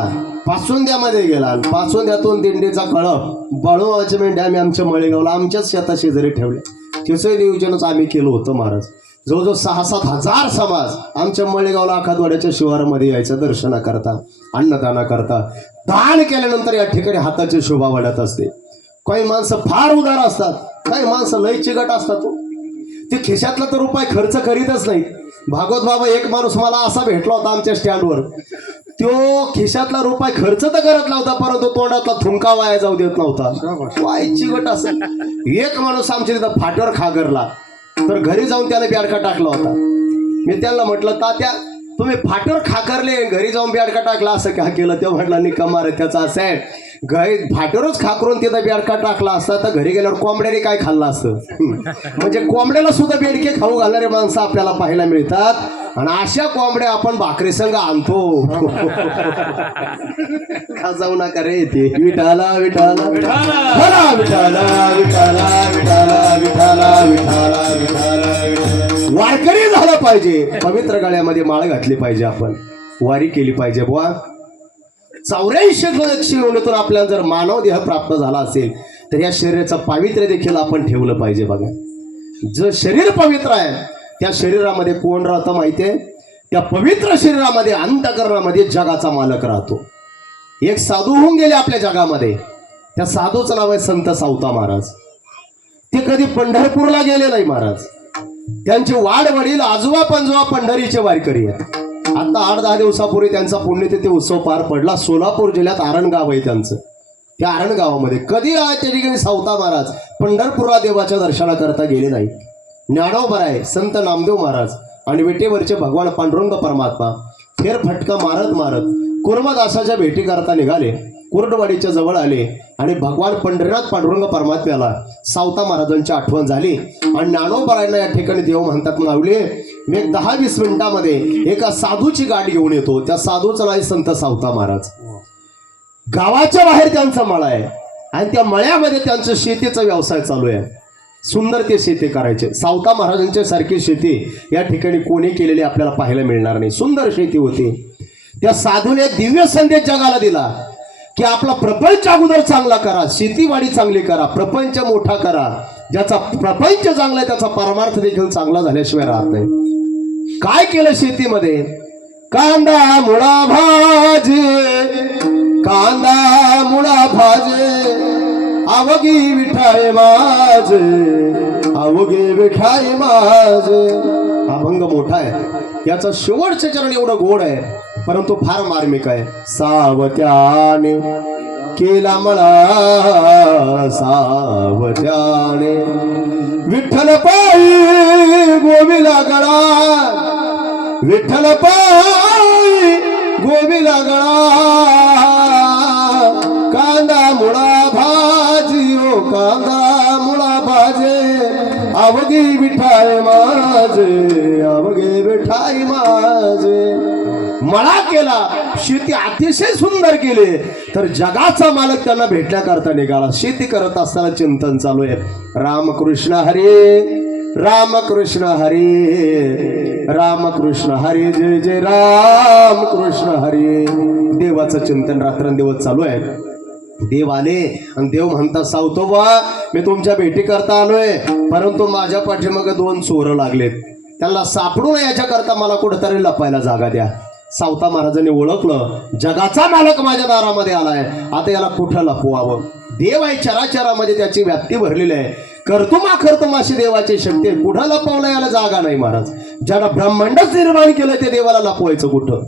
पाचोंद्यामध्ये गेला. पाचोंद्यातून दिंडीचा कळप बाळूमामाच्या मेंढ्या आम्ही आमच्या मळेगावला आमच्याच शेता शेजारी ठेवले. त्याचं नियोजनच आम्ही केलं होतं महाराज. जवळजवळ 6-7 हजार समाज आमच्या मळेगावला आखातवाड्याच्या शिवारामध्ये यायचं दर्शना करता, अन्नदाना करता. दान केल्यानंतर या ठिकाणी हाताची शोभा वाढत असते. काही माणसं फार उदार असतात, काही माणसं लय चिकट असतात. ते खिशातला तर रुपये खर्च करीतच नाही. भागवत बाबा एक माणूस मला असा भेटला होता आमच्या स्टँडवर. तो खिशातला रुपये खर्च तर करत नव्हता, परंतु तोंडातला थुंका वाया जाऊ देत नव्हता. वाय चिकट असं. एक माणूस आमच्या तिथं फाट्यावर खागरला, तर घरी जाऊन त्याने बेडका टाकला होता. मी त्यांना म्हटलं, तात्या तुम्ही फाट्यावर खाकरले, घरी जाऊन बेडका टाकला, असं का केलं? ते म्हटलं निकम रे, त्याचा असं आहे, घरी फाट्यावरच खाकरून तिथं बेडका टाकला असता तर घरी गेल्यावर कोंबड्याने काय खाल्लं असतं. म्हणजे कोंबड्याला सुद्धा बेडके खाऊ घालणारे माणसं आपल्याला पाहायला मिळतात. आणि अशा कोंबड्या आपण भाकरी संघ आणतो. का जाऊ नका रे ते. विठाला विठाला विठाला विठाला विठाला विठाला विठाला विठाला विठाला. वारकरी झालं पाहिजे, पवित्र गळ्यामध्ये माळ घातली पाहिजे, आपण वारी केली पाहिजे. बुवा 84 योनीतून आपल्याला जर मानव देह प्राप्त झाला असेल तर या शरीराचं पावित्र्य देखील आपण ठेवलं पाहिजे. बघा, जर शरीर पवित्र आहे त्या शरीरामध्ये कोण राहतं माहितीये? त्या पवित्र शरीरामध्ये अंतःकरणामध्ये जगाचा मालक राहतो. एक साधू होऊन गेले आपल्या जगामध्ये. त्या साधूचं नाव आहे संत सावता महाराज. ते कधी पंढरपूरला गेले नाही महाराज. त्यांचे वाड वडील आजोबा पंजोबा पंढरीचे वारकरी आहेत. आता 8-10 दिवसापूर्वी त्यांचा पुण्यतिथी उत्सव पार पडला. सोलापूर जिल्ह्यात आरणगाव आहे त्यांचं. त्या आरणगावामध्ये कधी त्या ठिकाणी सावता महाराज पंढरपूरला देवाच्या दर्शना करता गेले नाही. ज्ञानोबर आहे संत नामदेव महाराज आणि विटेवरचे भगवान पांडुरंग परमात्मा फेरफटका मारत मारत कुर्मदासाच्या भेटी करता निघाले. कुर्डवाडीच्या जवळ आले आणि भगवान पंढरीनाथ पांडुरंग परमात्म्याला सावता महाराजांची आठवण झाली. आणि ज्ञानोबरायांना या ठिकाणी देव म्हणतात, माऊली मी 10-20 मिनिटामध्ये एका साधूची गाठ घेऊन येतो. त्या साधूचं नाव संत सावता महाराज. गावाच्या बाहेर त्यांचा मळा आहे आणि त्या मळ्यामध्ये त्यांचं शेतीचा व्यवसाय चालू आहे. सुंदर ते शेती करायचे. सावता महाराजांच्या सारखी शेती या ठिकाणी कोणी केलेली आपल्याला पाहायला मिळणार नाही. सुंदर शेती होती. त्या साधूने दिव्य संदेश जगाला दिला की आपला प्रपंच अगोदर चांगला करा, शेतीवाडी चांगली करा, प्रपंच मोठा करा. ज्याचा प्रपंच चांगला आहे त्याचा परमार्थ देखील चांगला झाल्याशिवाय राहत नाही. काय केलं शेतीमध्ये? कांदा मुळा भाजे, कांदा मुळा भाजे, अवघी विठाय माझे, अवघे विठाय माझे. अभंग मोठा आहे. याचा शेवटचे चरण एवढं गोड आहे परंतु फार मार्मिक आहे. सावत्याने केला मला, सावत्याने विठ्ठल पायी गोविला गळा, विठ्ठल पायी गोविला गळा. कांदा मुळा भाजी, ओ कांदा मुळा भाजे, अवघी विठाय माझे, अवघे विठाय माझे. मळा केला, शेती अतिशय सुंदर केली तर जगाचा मालक त्यांना भेटण्याकरता निघाला. शेती करत असताना चिंतन चालू आहे. रामकृष्ण हरे, रामकृष्ण हरे, रामकृष्ण हरे, जय जय रामकृष्ण हरे. देवाचं चिंतन रात्रंदिवस चालू आहे. देव आले आणि देव म्हणतात, सावतोबा मी तुमच्या भेटी करता आलोय परंतु माझ्या पाठीमागे 2 चोर लागलेत. त्यांना सापडू नये याच्याकरता मला कुठेतरी लपायला जागा द्या. सावता महाराजांनी ओळखलं जगाचा मालक माझ्या दारामध्ये आलाय, आता याला कुठं लपवावं. देव आहे, चराचरामध्ये त्याची व्याप्ती भरलेली आहे. कर्तुमा कर्तुमा अशी देवाची शक्ती आहे. कुठं लपवलं याला जागा नाही. महाराज ज्याला ब्रह्मांडच निर्माण केलं ते देवाला लपवायचं कुठं?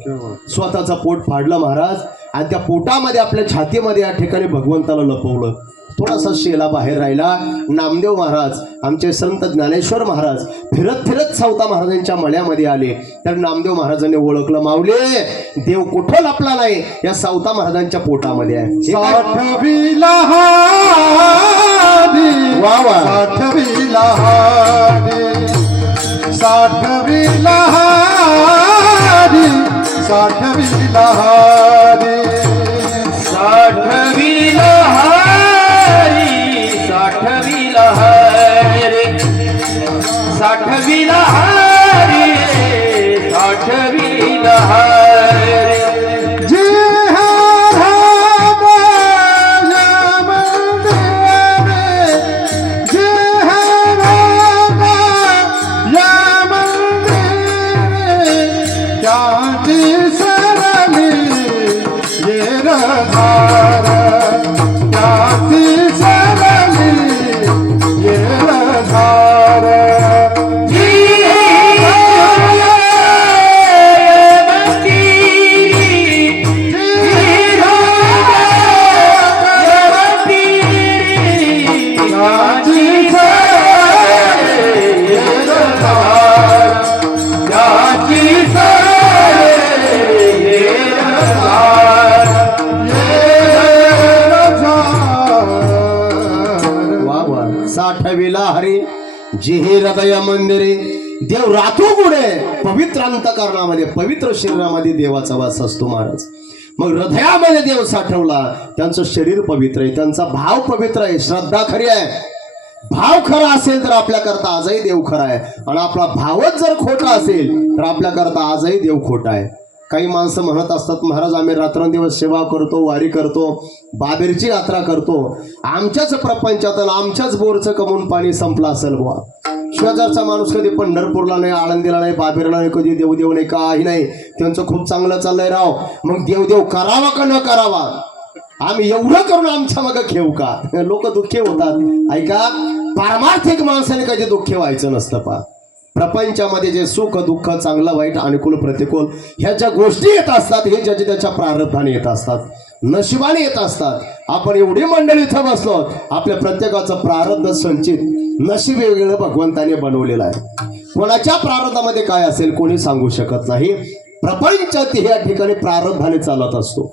स्वतःचं पोट फाडलं महाराज आणि त्या पोटामध्ये आपल्या छातीमध्ये या ठिकाणी भगवंताला लपवलं. थोडासा शेला बाहेर राहिला. नामदेव महाराज, आमचे संत ज्ञानेश्वर महाराज फिरत फिरत सावता महाराजांच्या मळ्यामध्ये आले तर नामदेव महाराजांनी ओळखलं, माऊले देव कुठं लपला नाही, या सावता महाराजांच्या पोटामध्ये आहे. साठविला हादी, वा वा. साठविला हादी, साठविला हादी, साठविला हादी, साठविला हरी, साठविला हरी, साठविला हरी, साठविला हरी. जे हरादा या मंदिरे, जे हरादा या मंदिरे, त्याची सरली ये रधार, त्याची सरली ये रधार. साठविला हरी जिहे हृदय मंदिरे. देव राहतो पुढे पवित्र अंतकरणामध्ये, पवित्र शरीरामध्ये देवाचा वास असतो महाराज. मग हृदयामध्ये देव साठवला. त्यांचं शरीर पवित्र आहे, त्यांचा भाव पवित्र आहे, श्रद्धा खरी आहे. भाव खरा असेल तर आपल्याकरता आजही देव खरा आहे आणि आपला भावच जर खोटा असेल तर आपल्याकरता आजही देव खोटा आहे. काही माणसं म्हणत असतात, महाराज आम्ही रात्रंदिवस सेवा करतो, वारी करतो, बाबेरची यात्रा करतो, आमच्याच प्रपंचात आमच्याच बोरचं कमवून पाणी संपलं असेल बुवा. शेजारचा माणूस कधी पंढरपूरला नाही, आळंदीला नाही, बाबेरला नाही, कधी देवदेव नाही, काही नाही, त्यांचं खूप चांगलं चाललंय राव. मग देवदेव करावा का न करावा? आम्ही एवढं करून आमच्या मग घेऊ का? लोक दुःखी होतात. ऐका, पारमार्थिक माणसाने कधी दुःखी व्हायचं नसतं. पा प्रपंचामध्ये जे सुख दुःख चांगलं वाईट अनुकूल प्रतिकूल ह्या ज्या गोष्टी येत असतात हे ज्याच्या त्याच्या प्रारब्धाने येत असतात, नशिबाने येत असतात. आपण एवढी मंडळी इथं बसलो, आपल्या प्रत्येकाचं प्रारब्ध संचित नशीब वेगवेगळं भगवंताने बनवलेलं आहे. कोणाच्या प्रारब्धामध्ये काय असेल कोणी सांगू शकत नाही. प्रपंचात या ठिकाणी प्रारब्धाने चालत असतो.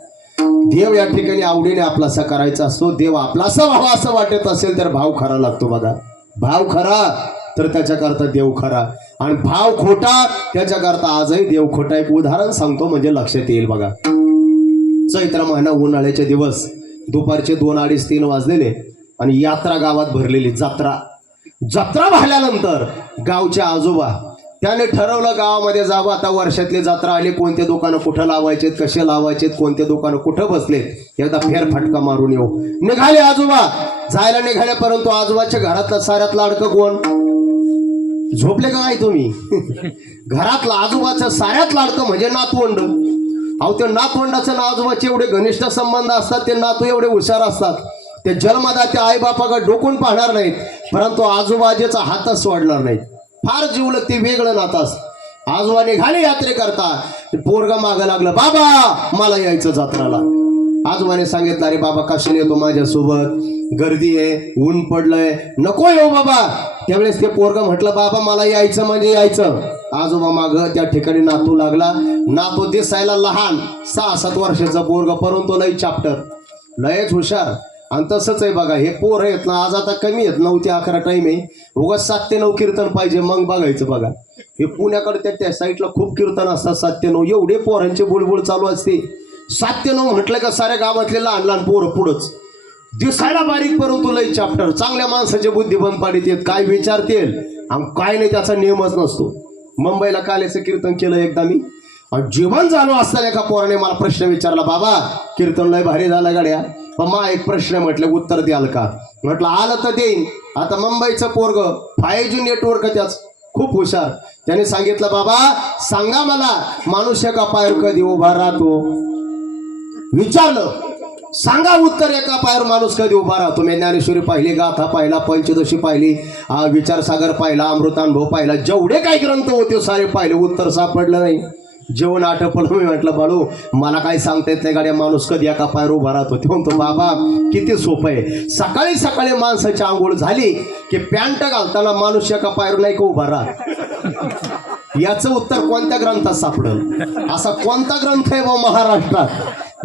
देव या ठिकाणी आवडीने आपलासा करायचा असतो. देव आपलासा व्हावा असं वाटत असेल तर भाव खरा लागतो. बघा, भाव खरा तर त्याच्याकरता देव खरा आणि भाव खोटा त्याच्याकरता आजही देव खोटा. एक उदाहरण सांगतो म्हणजे लक्षात येईल. बघा, चैत्र महिना उन्हाळ्याचे दिवस दुपारचे 2, 2:30, 3 वाजलेले आणि यात्रा गावात भरलेली. जत्रा भरल्यानंतर गावचे आजोबा त्याने ठरवलं गावामध्ये जावं. आता वर्षातली जत्रा आली, कोणते दुकानं कुठं लावायचे, कसे लावायचे, कोणते दुकानं कुठं बसलेत, एकदा फेरफटका मारून येऊ. निघाले आजोबा, जायला निघाले. परंतु आजोबाच्या घरातलं साऱ्यात लाडकं कोण? झोपले का काय तुम्ही? घरातलं आजोबाचं साऱ्यात लाडकं म्हणजे नातवंड. अहो ते नातवंडाचं ना आजोबाचे एवढे घनिष्ठ संबंध असतात, ते नातू एवढे हुशार असतात, ते जन्मदाते आई बापाकडे डोकून पाहणार नाहीत, परंतु आजोबाजेचा हातच सोडणार नाहीत. फार जीवलग ते वेगळं नातं असतं. आजोबा निघाले यात्रेकरता, पोरगा मागं लागलं, बाबा मला यायचं जत्राला. आजोबाने सांगितलं, अरे बाबा कशाने येतो माझ्यासोबत, गर्दी आहे, ऊन पडलंय, नको येऊ बाबा. त्यावेळेस ते पोरगा म्हटलं, बाबा मला यायचं म्हणजे यायचं. आजोबा माग त्या ठिकाणी नातू लागला. नातू दिसायला लहान, 6-7 वर्षाचा पोरगा, परंतु लय चाप्टर, लयच हुशार. आणि तसंच आहे बघा, हे पोर आहेत ना आज आता कमी आहेत, 9 ते 11 टाइम आहे. उगाच 7 ते 9 कीर्तन पाहिजे मग बघायचं. बघा हे पुण्याकडे त्या साईडला खूप कीर्तन असतात. 7 ते 9 एवढे पोरांचे बुळबुळ चालू असते. 7 ते 9 म्हटलं का साऱ्या गावातले लहान लहान पोरं पुढंच. दिसायला बारीक परंतु लय चाप्टर. चांगल्या माणसाचे बुद्धी बंद पाडीत येत, काय विचारतील आणि काय नाही त्याचा नियमच नसतो. मुंबईला कालेचं कीर्तन केलं एकदा मी, जीवन चालू असताना एका पोराने मला प्रश्न विचारला, बाबा कीर्तन लय भारी झालं गाड्या, पण मा एक प्रश्न म्हटलं उत्तर द्याल का? म्हटलं आलं तर देईन. आता मुंबईचं पोरग 5G नेटवर्क त्याच खूप हुशार. त्याने सांगितलं, बाबा सांगा मला माणूस एका पायावर कधी उभा राहतो? विचारलं, सांगा उत्तर, एका पायावर माणूस कधी उभा राहतो? मी ज्ञानेश्वरी पाहिली, गाथा पाहिला, पंचदशी पाहिली, विचारसागर पाहिला, अमृतानुभव पाहिला, जेवढे काही ग्रंथ होते सारे पाहिले, उत्तर सापडलं नाही. जेवण आटपलं. मी म्हटलं, बाळू मला काय सांगता येत नाही गाड्या, माणूस कधी एका पायावर उभा राहतो? ते म्हणतो, बाबा किती सोपं आहे, सकाळी सकाळी माणसाची आंघोळ झाली की पॅन्ट घालताना माणूस एका पायावर नाही का उभा राहत? याचं उत्तर कोणत्या ग्रंथात सापडल? असा कोणता ग्रंथ आहे बा महाराष्ट्रात?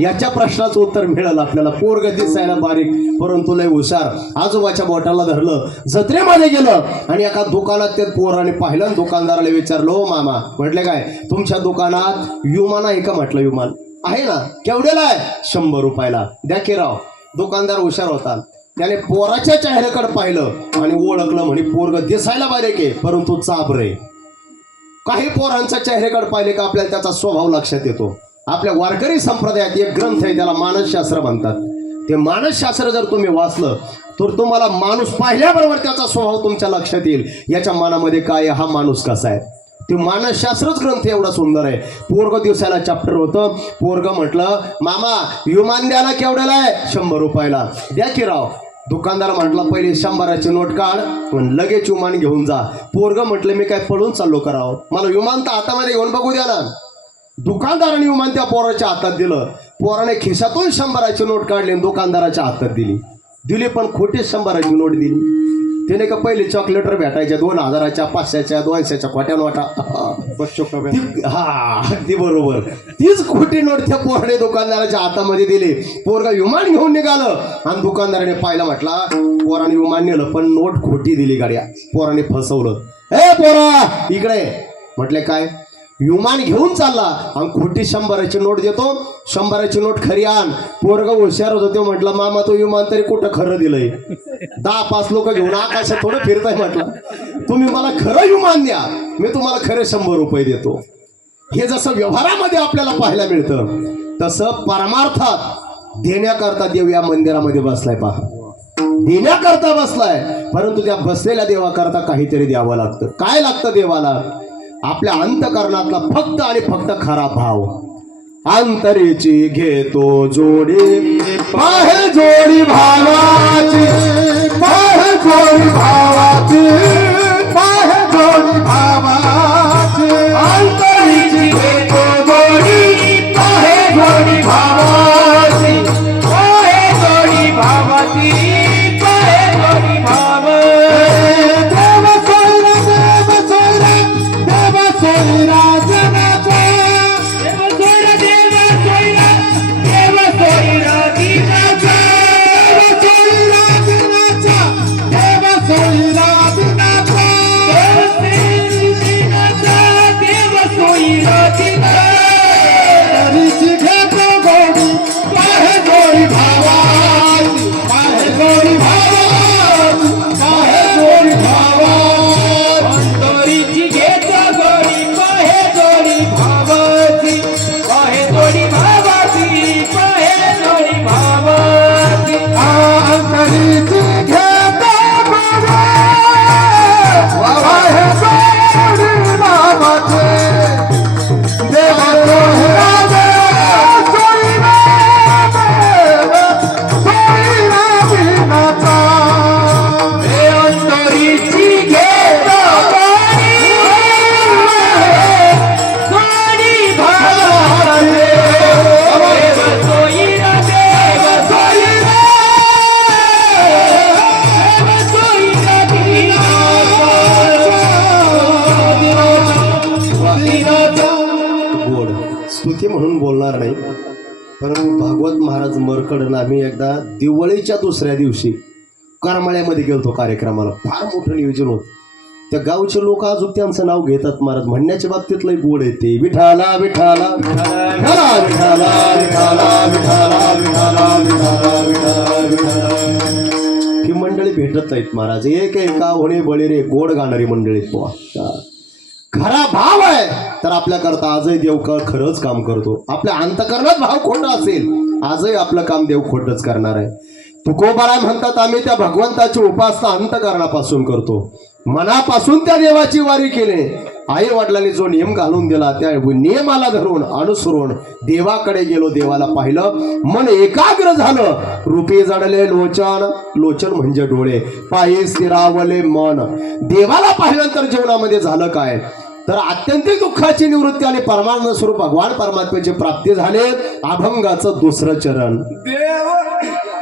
याच्या प्रश्नाचं उत्तर मिळालं आपल्याला. पोरग दिसायला बारीक परंतु लय हुशार. आजोबाच्या बोटाला धरलं, जत्रेमध्ये गेलं आणि एका दुकानात ते पोराने पाहिलं. दुकानदाराला विचारलं, ओ मामा, म्हटले काय तुमच्या दुकानात विमान आहे का? म्हटलं विमान आहे ना. केवढ्याला आहे? 100 रुपयाला. द्या की राव. दुकानदार हुशार होता, त्याने पोराच्या चेहऱ्याकडे पाहिलं आणि ओळखलं, म्हणे पोरग दिसायला बारीक आहे परंतु चाबर आहे. काही पोरांच्या चेहऱ्याकडे पाहिले का आपल्याला त्याचा स्वभाव लक्षात येतो. आपल्या वारकरी संप्रदायात एक ग्रंथ आहे, त्याला मानसशास्त्र म्हणतात. ते मानसशास्त्र जर तुम्ही वाचलं तर तुम्हाला माणूस पाहिल्याबरोबर त्याचा स्वभाव तुमच्या लक्षात येईल. याच्या मनामध्ये काय, हा माणूस कसा आहे. ते मानसशास्त्रच ग्रंथ एवढा सुंदर आहे. पोरग दिवसाला चॅप्टर होतं. पोरग म्हटलं, मामा विमान द्यायला केवढ्याला आहे? 100 रुपयाला. द्या की राव. दुकानदार म्हटला, पहिले 100ची नोट काढ, लगेच विमान घेऊन जा. पोरग म्हटलं, मी काय पळून चाललो करावं, मला विमान तर हातामध्ये घेऊन बघू द्या ना. दुकानदाराने विमान त्या पोराच्या हातात दिलं. पोराने खिशातून 100ची नोट काढली आणि दुकानदाराच्या हातात दिली पण खोटी 100ची नोट दिली. त्याने का पहिले चॉकलेटर भेटायच्या 2000च्या, 500च्या, 200च्या खोट्या नोटा. हा अगदी बरोबर. तीच खोटी नोट त्या पोराने दुकानदाराच्या हातामध्ये दिली. पोरगा विमान घेऊन निघालं आणि दुकानदाराने पाहिलं, म्हटला पोराने विमान नेलं पण नोट खोटी दिली गाड्या. पोराने फसवलं. ए पोरा इकडे. म्हटले काय? विमान घेऊन चालला आणि खोटी 100ची नोट देतो, 100ची नोट खरी आण. पोरग हुशार होतो. म्हटलं, मामा तो विमान तरी कुठं खरं दिलंय? 10-5 लोक घेऊन आकाशात थोडं फिरताय. म्हटलं, तुम्ही मला खरं विमान द्या, मी तुम्हाला खरे 100 रुपये देतो. हे जसं व्यवहारामध्ये आपल्याला पाहायला मिळतं तसं परमार्थात देण्याकरता देव या मंदिरामध्ये बसलाय. पहा, देण्याकरता बसलाय, परंतु त्या बसलेल्या देवाकरता काहीतरी द्यावं लागतं. काय लागतं देवाला? आपल्या अंतकरणातला फक्त आणि फक्त खरा भाव. अंतरेची घेतो जोडी, पाहे जोडी भावाची, पाहे जोडी भावाची, पाहे जोडी भावाची. अंतरेची घेतो जोडी, पाहे जोडी भावाची, पाहे जोडी भावाची, पाहे जोडी भावाची. बोलणार नाही, पण भागवत महाराज मरकडन आम्ही एकदा दिवाळीच्या दुसऱ्या दिवशी करमाळ्यामध्ये गेलतो कार्यक्रमाला. फार मोठं नियोजन होतं. त्या गावचे लोक अजून त्यांचं नाव घेतात महाराज. म्हणण्याच्या बाबतीत लई गोड येते. विठाला विठाला विठाला विठाला विठाला विठाला विठाला विठाला विठाला विठाला. ही मंडळी भेटत नाहीत महाराज. एक एका होणे बळी रे गोड गाणारी मंडळी. खरा भाव आहे तर आपल्याकरता आजही देव खरंच काम करतो. आपल्या अंतकरणात भाव खोटा असेल आजही आपलं काम देव खोटच करणार आहे. तुकोबाराय म्हणतात आम्ही त्या भगवंताची उपासना अंतकरणापासून करतो, मनापासून त्या देवाची वारी केली. आई वडिलांनी जो नियम घालून दिला त्या नियमाला धरून अनुसरून देवाकडे गेलो, देवाला पाहिलं, मन एकाग्र झालं. रूपी जडले लोचन, लोचन म्हणजे डोळे, पायी स्थिरावले मन. देवाला पाहिल्यानंतर जीवनामध्ये झालं काय तर आत्यंतिक दुःखाची निवृत्ती आणि परमानंद स्वरूप भगवान परमात्म्याची प्राप्ती झाले. अभंगाचं दुसरं चरण. देव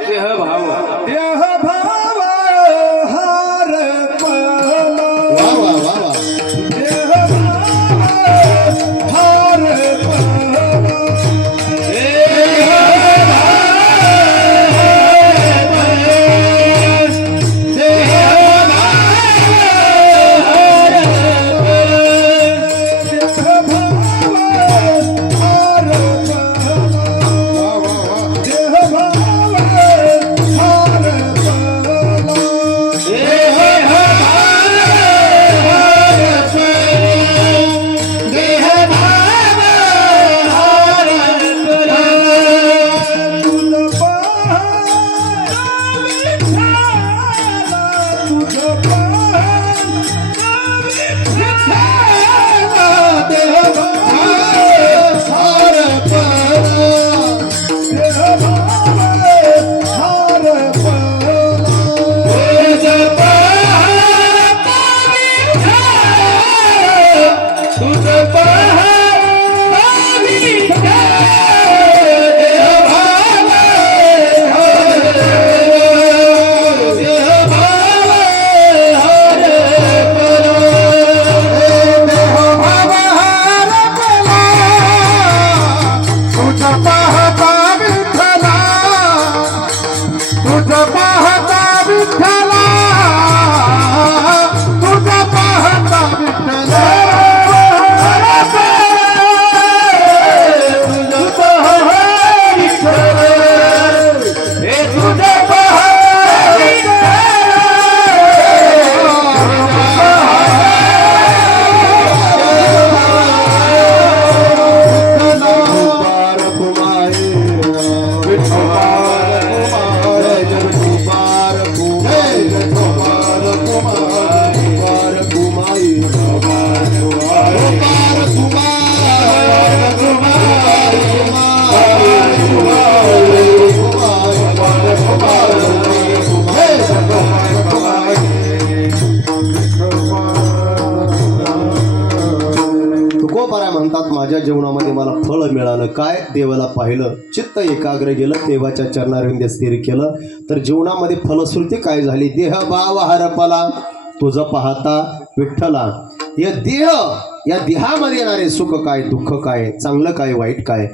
देह भाव हार वा वा वा वा. देह हार म्हणतात माझ्या जीवनामध्ये मला फळ मिळालं काय, देवाला पाहिलं, चित्त एकाग्र गेलं, देवाच्या चरणारविंद स्थिर केलं, तर जीवनामध्ये फलश्रुती काय झाली. देह भाव हरपला तुझं पाहता विठ्ठला. या देहामध्ये येणारे सुख काय, दुःख काय, चांगलं काय, वाईट काय,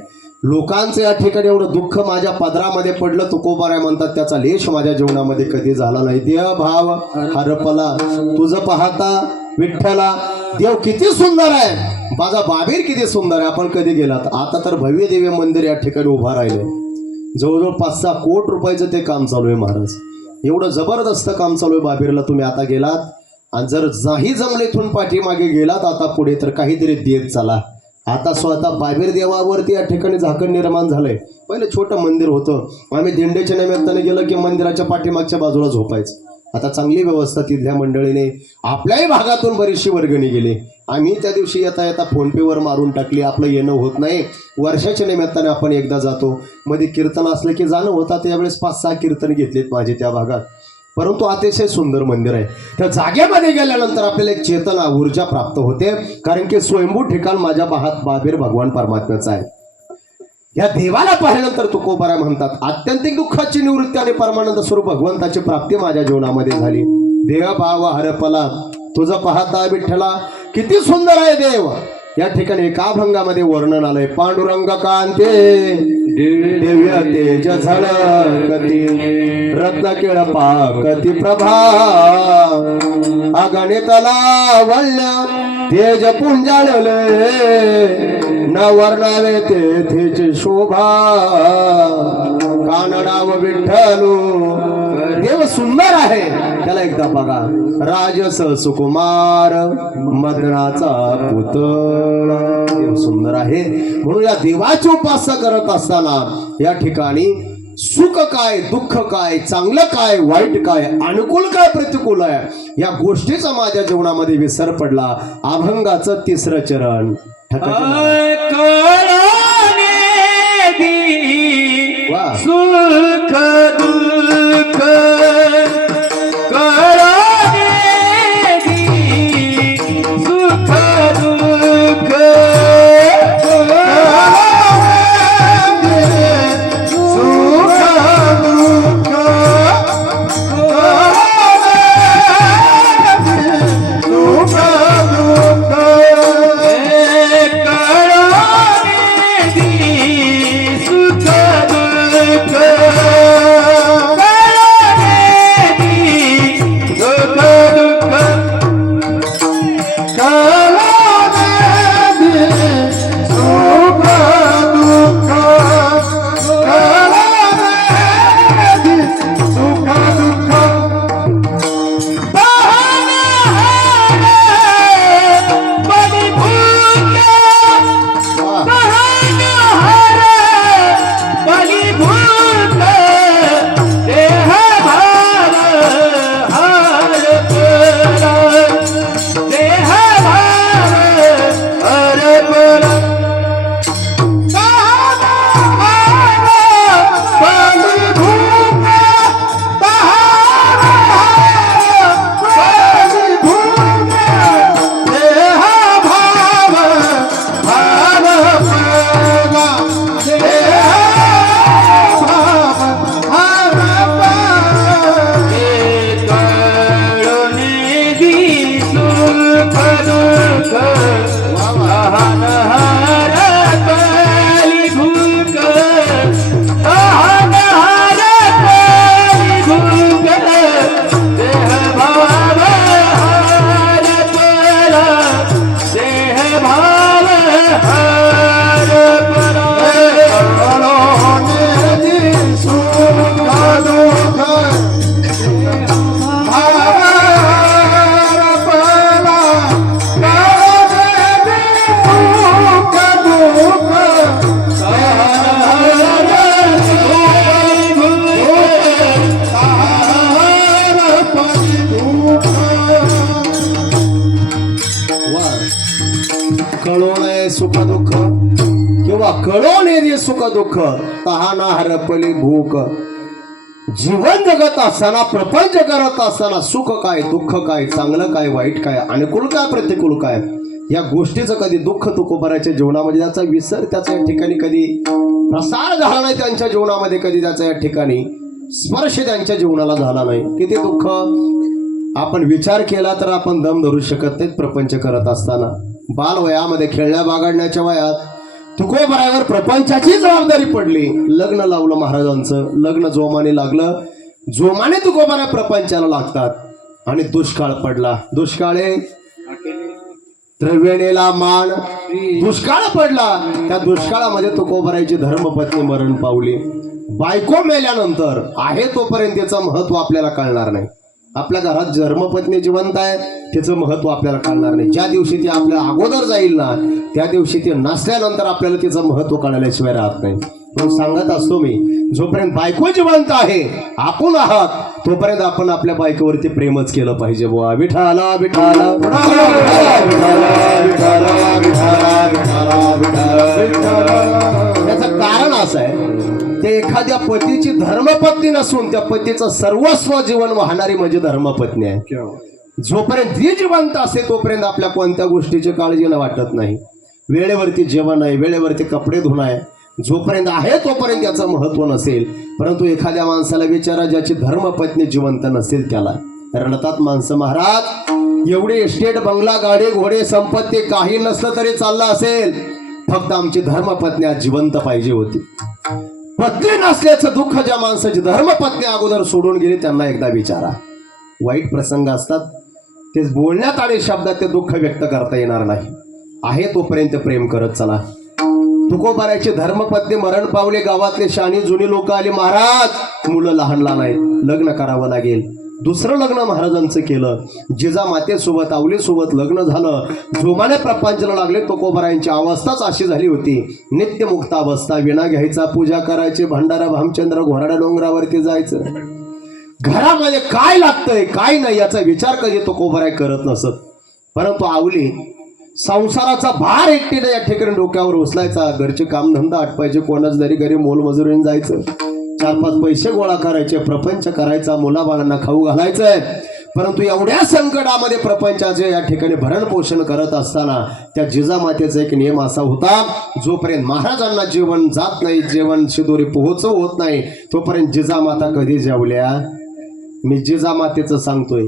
लोकांचं या ठिकाणी एवढं दुःख माझ्या पदरामध्ये पडलं. तुकोबाराय म्हणतात त्याचा लेश माझ्या जीवनामध्ये कधी झाला नाही. देह भाव हरपला तुझं पाहता विठ्ठला. देव किती सुंदर आहे, माझा बाबीर किती सुंदर आहे. आपण कधी गेलात, आता तर भव्य दिव्य मंदिर या ठिकाणी उभा राहिले. जवळजवळ 5-6 कोटी रुपयाचं ते काम चालू आहे महाराज. एवढं जबरदस्त काम चालू आहे बाबीरला. तुम्ही आता गेलात आणि जर नाही जमले इथून पाठीमागे गेलात आता पुढे तर काहीतरी देत चला. आता स्वतः बाबीर देवावरती या ठिकाणी झाकण निर्माण झालंय. पहिलं छोटं मंदिर होतं, आम्ही दिंडेच्या निमित्ताने गेलं की मंदिराच्या पाठीमागच्या बाजूला झोपायचं. आता चांगली व्यवस्था तिथल्या मंडळीने आपल्याही भागातून बरीचशी वर्गणी गेली. आम्ही त्या दिवशी येता येता फोनपेवर मारून टाकली. आपलं येणं होत नाही, वर्षाच्या निमित्ताने आपण एकदा जातो. मध्ये कीर्तन असलं की जाणं होतं. त्यावेळेस 5-6 कीर्तन घेतलेत माझे त्या भागात. परंतु अतिशय सुंदर मंदिर आहे. त्या जागेमध्ये गेल्यानंतर आपल्याला एक चेतना ऊर्जा प्राप्त होते, कारण की स्वयंभू ठिकाण माझ्या बाबीर भगवान परमात्म्याचा आहे. या देवाला पाहिल्यानंतर तुकोबाराय म्हणतात आत्यंतिक दुःखाची निवृत्ती आणि परमानंद स्वरूप भगवंताची प्राप्ती माझ्या जीवनामध्ये झाली. देह भाव हरपला तुझं पाहता विठ्ठला. किती सुंदर आहे देव. या ठिकाणी एका अभंगामध्ये वर्णन आलंय. पांडुरंग कांते दिव्य तेज झळकती रत्न केळ पाकती प्रभा अगणितला वल्य तेज पुंजाळले न वर्णावे तेथेची शोभा कानडाव विठ्ठलू. देव सुंदर आहे त्याला एकदा बघा. राजस सुकुमार मदनाचा पुतळा. देव सुंदर आहे म्हणून या देवाची उपासना करत असताना या ठिकाणी सुख काय, दुःख काय, चांगलं काय, वाईट काय, अनुकूल काय, प्रतिकूल आहे या गोष्टीचा माझ्या जीवनामध्ये विसर पडला. अभंगाचं तिसरं चरण वा. सुख दुःख सुख दुःख सुख दुःख किंवा कळून येते सुख दुःख तहाना हरपली भूक. जीवन जगत असताना, प्रपंच करत असताना सुख काय, दुःख काय, चांगलं काय, वाईट काय, अनुकूल काय, प्रतिकूल काय या गोष्टीचं कधी दुःख तुकोबराच्या जीवनामध्ये त्याचा विसर त्याचा या ठिकाणी कधी प्रसार झाला नाही. त्यांच्या जीवनामध्ये कधी त्याचा या ठिकाणी स्पर्श त्यांच्या जीवनाला झाला नाही. किती दुःख आपण विचार केला तर आपण दम धरू शकत नाहीत. प्रपंच करत असताना बालवयामध्ये खेळण्या बागडण्याच्या वयात तुकोबरावर प्रपंचाची जबाबदारी पडली. लग्न लावलं महाराजांचं. लग्न जोमाने लागलं. जोमाने तुकोबरा प्रपंचाला लागतात आणि दुष्काळ पडला. दुष्काळे त्रिवेणीला मान. दुष्काळ पडला. त्या दुष्काळामध्ये तुकोबराची धर्मपत्नी मरण पावली. बायको मेल्यानंतर आहे तोपर्यंत त्याचं महत्व आपल्याला कळणार नाही. आपल्या घरात धर्मपत्नी जिवंत आहे त्याचं महत्व आपल्याला कळणार नाही. ज्या दिवशी ती आपल्या अगोदर जाईल ना त्या दिवशी ती नसल्यानंतर आपल्याला तिचं महत्व कळल्याशिवाय राहत नाही. म्हणून सांगत असतो मी, जोपर्यंत बायको जिवंत आहे, आपण आहात, तोपर्यंत आपण आपल्या बायकोवरती प्रेमच केलं पाहिजे. बुवा विठाला विठाला त्याचं कारण असं आहे, ते एखाद्या पतीची धर्मपत्नी नसून त्या पतीचं सर्वस्व जीवन वाहणारी म्हणजे धर्मपत्नी आहे. जोपर्यंत ती जिवंत असते तोपर्यंत आपल्या कोणत्या गोष्टीची काळजी न वाटत नाही. वेळेवरती जेवण आहे, वेळेवरती कपडे धुणं आहे. जोपर्यंत आहे तोपर्यंत त्याचं महत्व नसेल. परंतु एखाद्या माणसाला विचारा ज्याची धर्मपत्नी जिवंत नसेल त्याला रडतात माणसं. महाराज एवढे एस्टेट, बंगला, गाडी, घोडे, संपत्ती काही नसलं तरी चाललं असेल, फक्त आमची धर्मपत्नी आज जिवंत पाहिजे होती. पत्नी नसल्याचं दुःख ज्या माणसाची धर्मपत्नी अगोदर सोडून गेली त्यांना एकदा विचारा. वाईट प्रसंग असतात तेच बोलण्यात आणि शब्दात ते दुःख व्यक्त करता येणार नाही. आहे तोपर्यंत प्रेम करत चला. तुकोबारायची धर्मपत्नी मरण पावले, गावातले शाणी जुनी लोक आली, महाराज मुलं लहान लहान आहेत, लग्न करावं लागेल. दुसरं लग्न महाराजांचं केलं. जिजामातेसोबत आवलीसोबत लग्न झालं. जोमाने प्रपंचाला लागले. तुकोबारायांची अवस्थाच अशी झाली होती, नित्यमुक्त अवस्था. विणा घ्यायचा, पूजा करायची, भंडारा भामचंद्र घोराड्या डोंगरावरती जायचं. घरामध्ये काय लागतंय काय नाही याचा विचार कधी तुकोबाराय करत नसत. परंतु आवली संसाराचा भार एकटीने या ठिकाणी डोक्यावर उचलायचा. घरचे कामधंदा आटपायचे, कोणाच तरी घरी मोलमजुरीने जायचं, 4-5 पैसे गोळा करायचे, प्रपंच करायचा, मुलाबाळांना खाऊ घालायचंय. परंतु एवढ्या संकटामध्ये प्रपंचाचे या ठिकाणी भरण पोषण करत असताना त्या जिजामातेचा एक नियम असा होता, जोपर्यंत महाराजांना जेवण जात नाही, जेवण शिदोरी पोहोचव होत नाही, तोपर्यंत जिजामाता कधी जेवल्या. मी जिजामातेचं सांगतोय,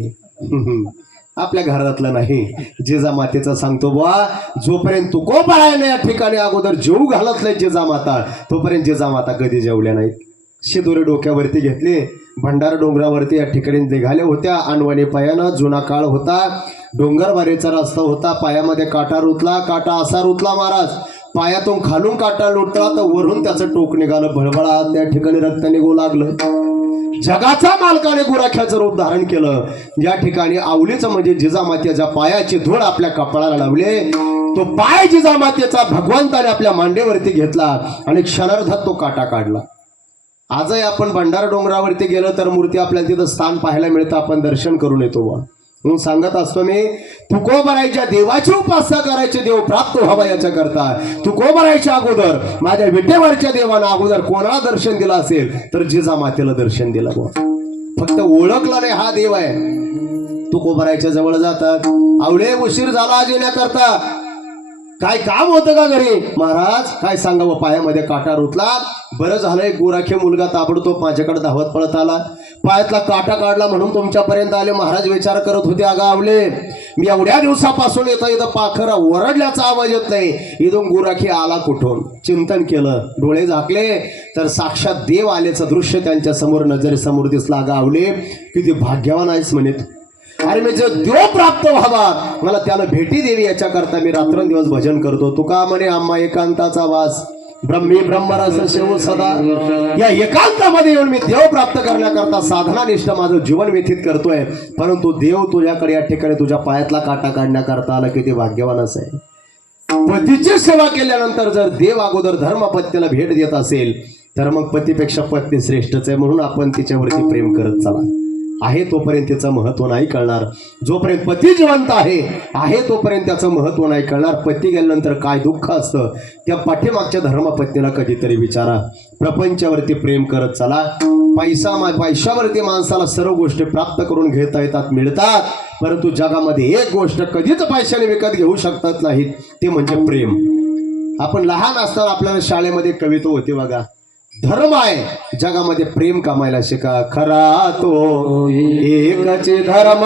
आपल्या घरातलं नाही, जिजामातेचं सांगतो बुवा. जोपर्यंत तुकोबारायने या ठिकाणी अगोदर जेवू घालत नाही जिजामाता, तोपर्यंत जिजामाता कधी जेवल्या नाहीत. शिदोरी डोक्यावरती घेतली, भंडारा डोंगरावरती या ठिकाणी निघाल्या होत्या. अनवाणी पायानं. जुना काळ होता, डोंगरवारीचा रस्ता होता. पायामध्ये काटा रुतला. काटा असा रुतला महाराज, पायातून खालून काटा लुटला तर वरून त्याचं टोक निघालं. भळभळा त्या ठिकाणी रक्त निघू लागलं. जगाचा मालकाने गुराख्याचं रूप धारण केलं. या ठिकाणी आवलीचं म्हणजे जिजामातेच्या पायाची धूळ आपल्या कपाळाला लावले. तो पाय जिजामातेचा भगवंताने आपल्या मांडीवरती घेतला आणि क्षणार्धात तो काटा काढला. आजही आपण भंडारा डोंगरावरती गेलो तर मूर्ती आपल्याला तिथं स्थान पाहायला मिळतं, आपण दर्शन करून येतो बा. म्हणून सांगत असतो मी, तुकोबारायच्या देवाची उपासना करायचे, देव प्राप्त व्हावा याच्या करता. तुकोबारायच्या अगोदर माझ्या विटेवरच्या देवानं अगोदर कोणाला दर्शन दिलं असेल तर जिजामातेला दर्शन दिलं बा. फक्त ओळखला नाही हा देव आहे. तुकोबारायच्या जवळ जातात. आवळे उशीर झाला आज येण्याकरता, काय काम होतं का घरी? महाराज काय सांगावं, पायामध्ये काटा रुतला. बरं झालंय, गुराखे मुलगा ताबडतोब माझ्याकडे धावत पळत आला. पायातला काटा काढला म्हणून तुमच्यापर्यंत आले. महाराज विचार करत होते, अगं आवले, मी एवढ्या दिवसापासून इथं पाखर ओरडल्याचा आवाज येत नाही, इथून गुराखी आला कुठून? चिंतन केलं, डोळे झाकले तर साक्षात देव आल्याचं दृश्य त्यांच्या समोर नजरेसमोर दिसला. अगं आवले, किती भाग्यवान आहेस म्हणत. अरे मी जो देव प्राप्त व्हावा, मला त्याला भेटी देवी याच्या करता मी रात्रंदिवस भजन करतो. तुका म्हणे आम्हा एकांताचा वास, ब्रह्मी ब्रह्मरस शिव सदा. या एकांतामध्ये येऊन मी देव प्राप्त करण्याकरता साधनानिष्ठ माझं जीवन व्यतीत करतोय. परंतु देव तुझ्याकडे या ठिकाणी तुझ्या पायातला काटा काढण्याकरता आला, किती भाग्यवानच आहे. पतीची सेवा केल्यानंतर जर देव अगोदर धर्मपत्नीला भेट देत असेल तर मग पतीपेक्षा पत्नी श्रेष्ठच आहे. म्हणून आपण तिच्यावरती प्रेम करत चला. आहे तोपर्यंत त्याचं महत्व नाही कळणार. जोपर्यंत पती जिवंत आहे तोपर्यंत त्याचं महत्व नाही कळणार. पती गेल्यानंतर काय दुःख असतं त्या पाठीमागच्या धर्मपत्नीला कधीतरी विचारा. प्रपंचावरती प्रेम करत चला. पैशावरती माणसाला सर्व गोष्टी प्राप्त करून घेता येतात, मिळतात. परंतु जगामध्ये एक गोष्ट कधीच पैशाने विकत घेऊ शकतात नाहीत, ते म्हणजे प्रेम. आपण लहान असताना आपल्याला शाळेमध्ये कविता होती बघा, धर्म आहे जगामध्ये प्रेम कमायला शिका. खरा तो एकच धर्म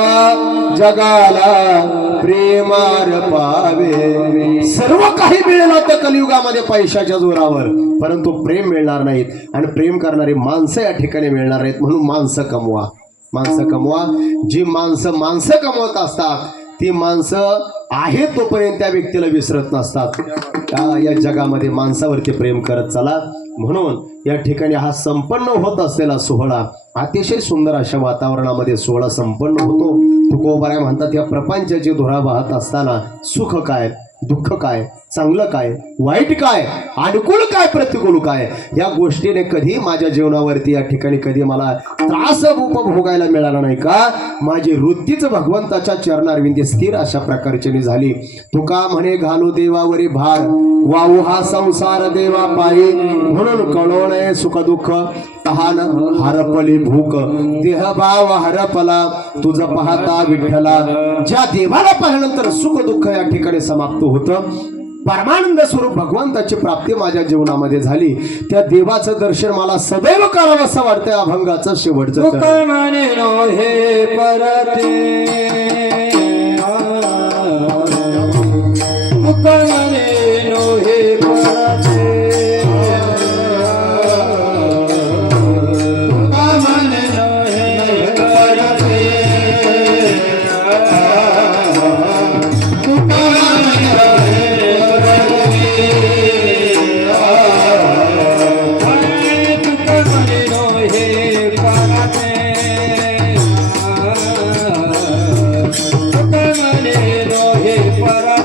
जगाला प्रेमार पावे. सर्व काही मिळेल तर कलियुगामध्ये पैशाच्या जोरावर, परंतु प्रेम मिळणार नाहीत. आणि प्रेम करणारी माणसं या ठिकाणी मिळणार नाहीत. म्हणून माणसं कमवा, माणसं कमवा. जी माणसं कमवत असतात ती माणसं आहे तोपर्यंत त्या व्यक्तीला विसरत नसतात. या जगामध्ये माणसावरती प्रेम करत चला. म्हणून या ठिकाणी हा संपन्न होत असलेला सोहळा, अतिशय सुंदर अशा वातावरणामध्ये सोहळा संपन्न होतो. तुकोबाराय म्हणतात, या प्रपंचाची धुरा वाहत असताना सुख काय, दुःख काय, चांगलं काय, वाईट काय, अनुकूल काय, प्रतिकूल काय, या गोष्टीने कधी माझ्या जीवनावरती या ठिकाणी कधी मला त्रास उपभोगायला मिळाला नाही का? माझी वृत्तीच भगवंताच्या चरणारविंदी स्थिर अशा प्रकारची झाली. तुका म्हणे घालू देवावरी भार, वाहू हा संसार देवा पायी. म्हणून कळो नये सुख दुःख, तहान हरपली भूक, देह भाव हरपला तुझ पाहता विठ्ठला. ज्या देवाला पाहिल्यानंतर सुख दुःख या ठिकाणी समाप्त होतं. परमानंद स्वरूप भगवंताची प्राप्ती माझ्या जीवनामध्ये झाली. त्या देवाचं दर्शन मला सदैव करावं असं वाटतंय. अभंगाचं शेवटचं म्हणे नो हे परते म्हणे नो हे पराते तुका म्हणे नो हे पराते तुका म्हणे नो हे पराते तुका म्हणे नो हे पराते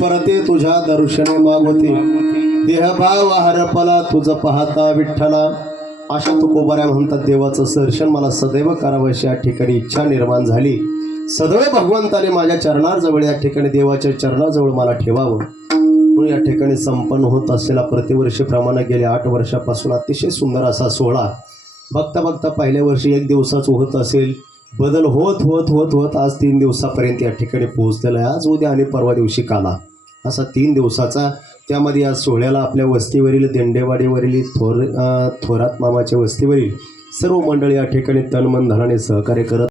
परते तुझ्या दर्शने मागवते देहभाव हरपला तुझं पाहता विठ्ठला. अशा तुकोबाऱ्या म्हणतात देवाचं दर्शन मला सदैव करावं अशी या ठिकाणी इच्छा निर्माण झाली. सदैव भगवंताने माझ्या चरणाजवळ या ठिकाणी देवाच्या चरणाजवळ मला ठेवावं. म्हणून या ठिकाणी संपन्न होत असलेला प्रतिवर्षीप्रमाणे गेल्या 8 वर्षापासून अतिशय सुंदर असा सोहळा बघता बघता पहिल्या वर्षी 1 दिवसाच होत असेल, बदल होत होत होत होत आज 3 दिवसापर्यंत या ठिकाणी पोहोचलेला आहे. आज उद्या आणि परवा दिवशी काला असा 3 दिवसाचा. त्यामध्ये या सोहळ्याला आपल्या वस्तीवरील देंडेवाडीवरील थोरात मामाच्या वस्तीवरील सर्व मंडळी या ठिकाणी तन मन धनाने सहकार्य करत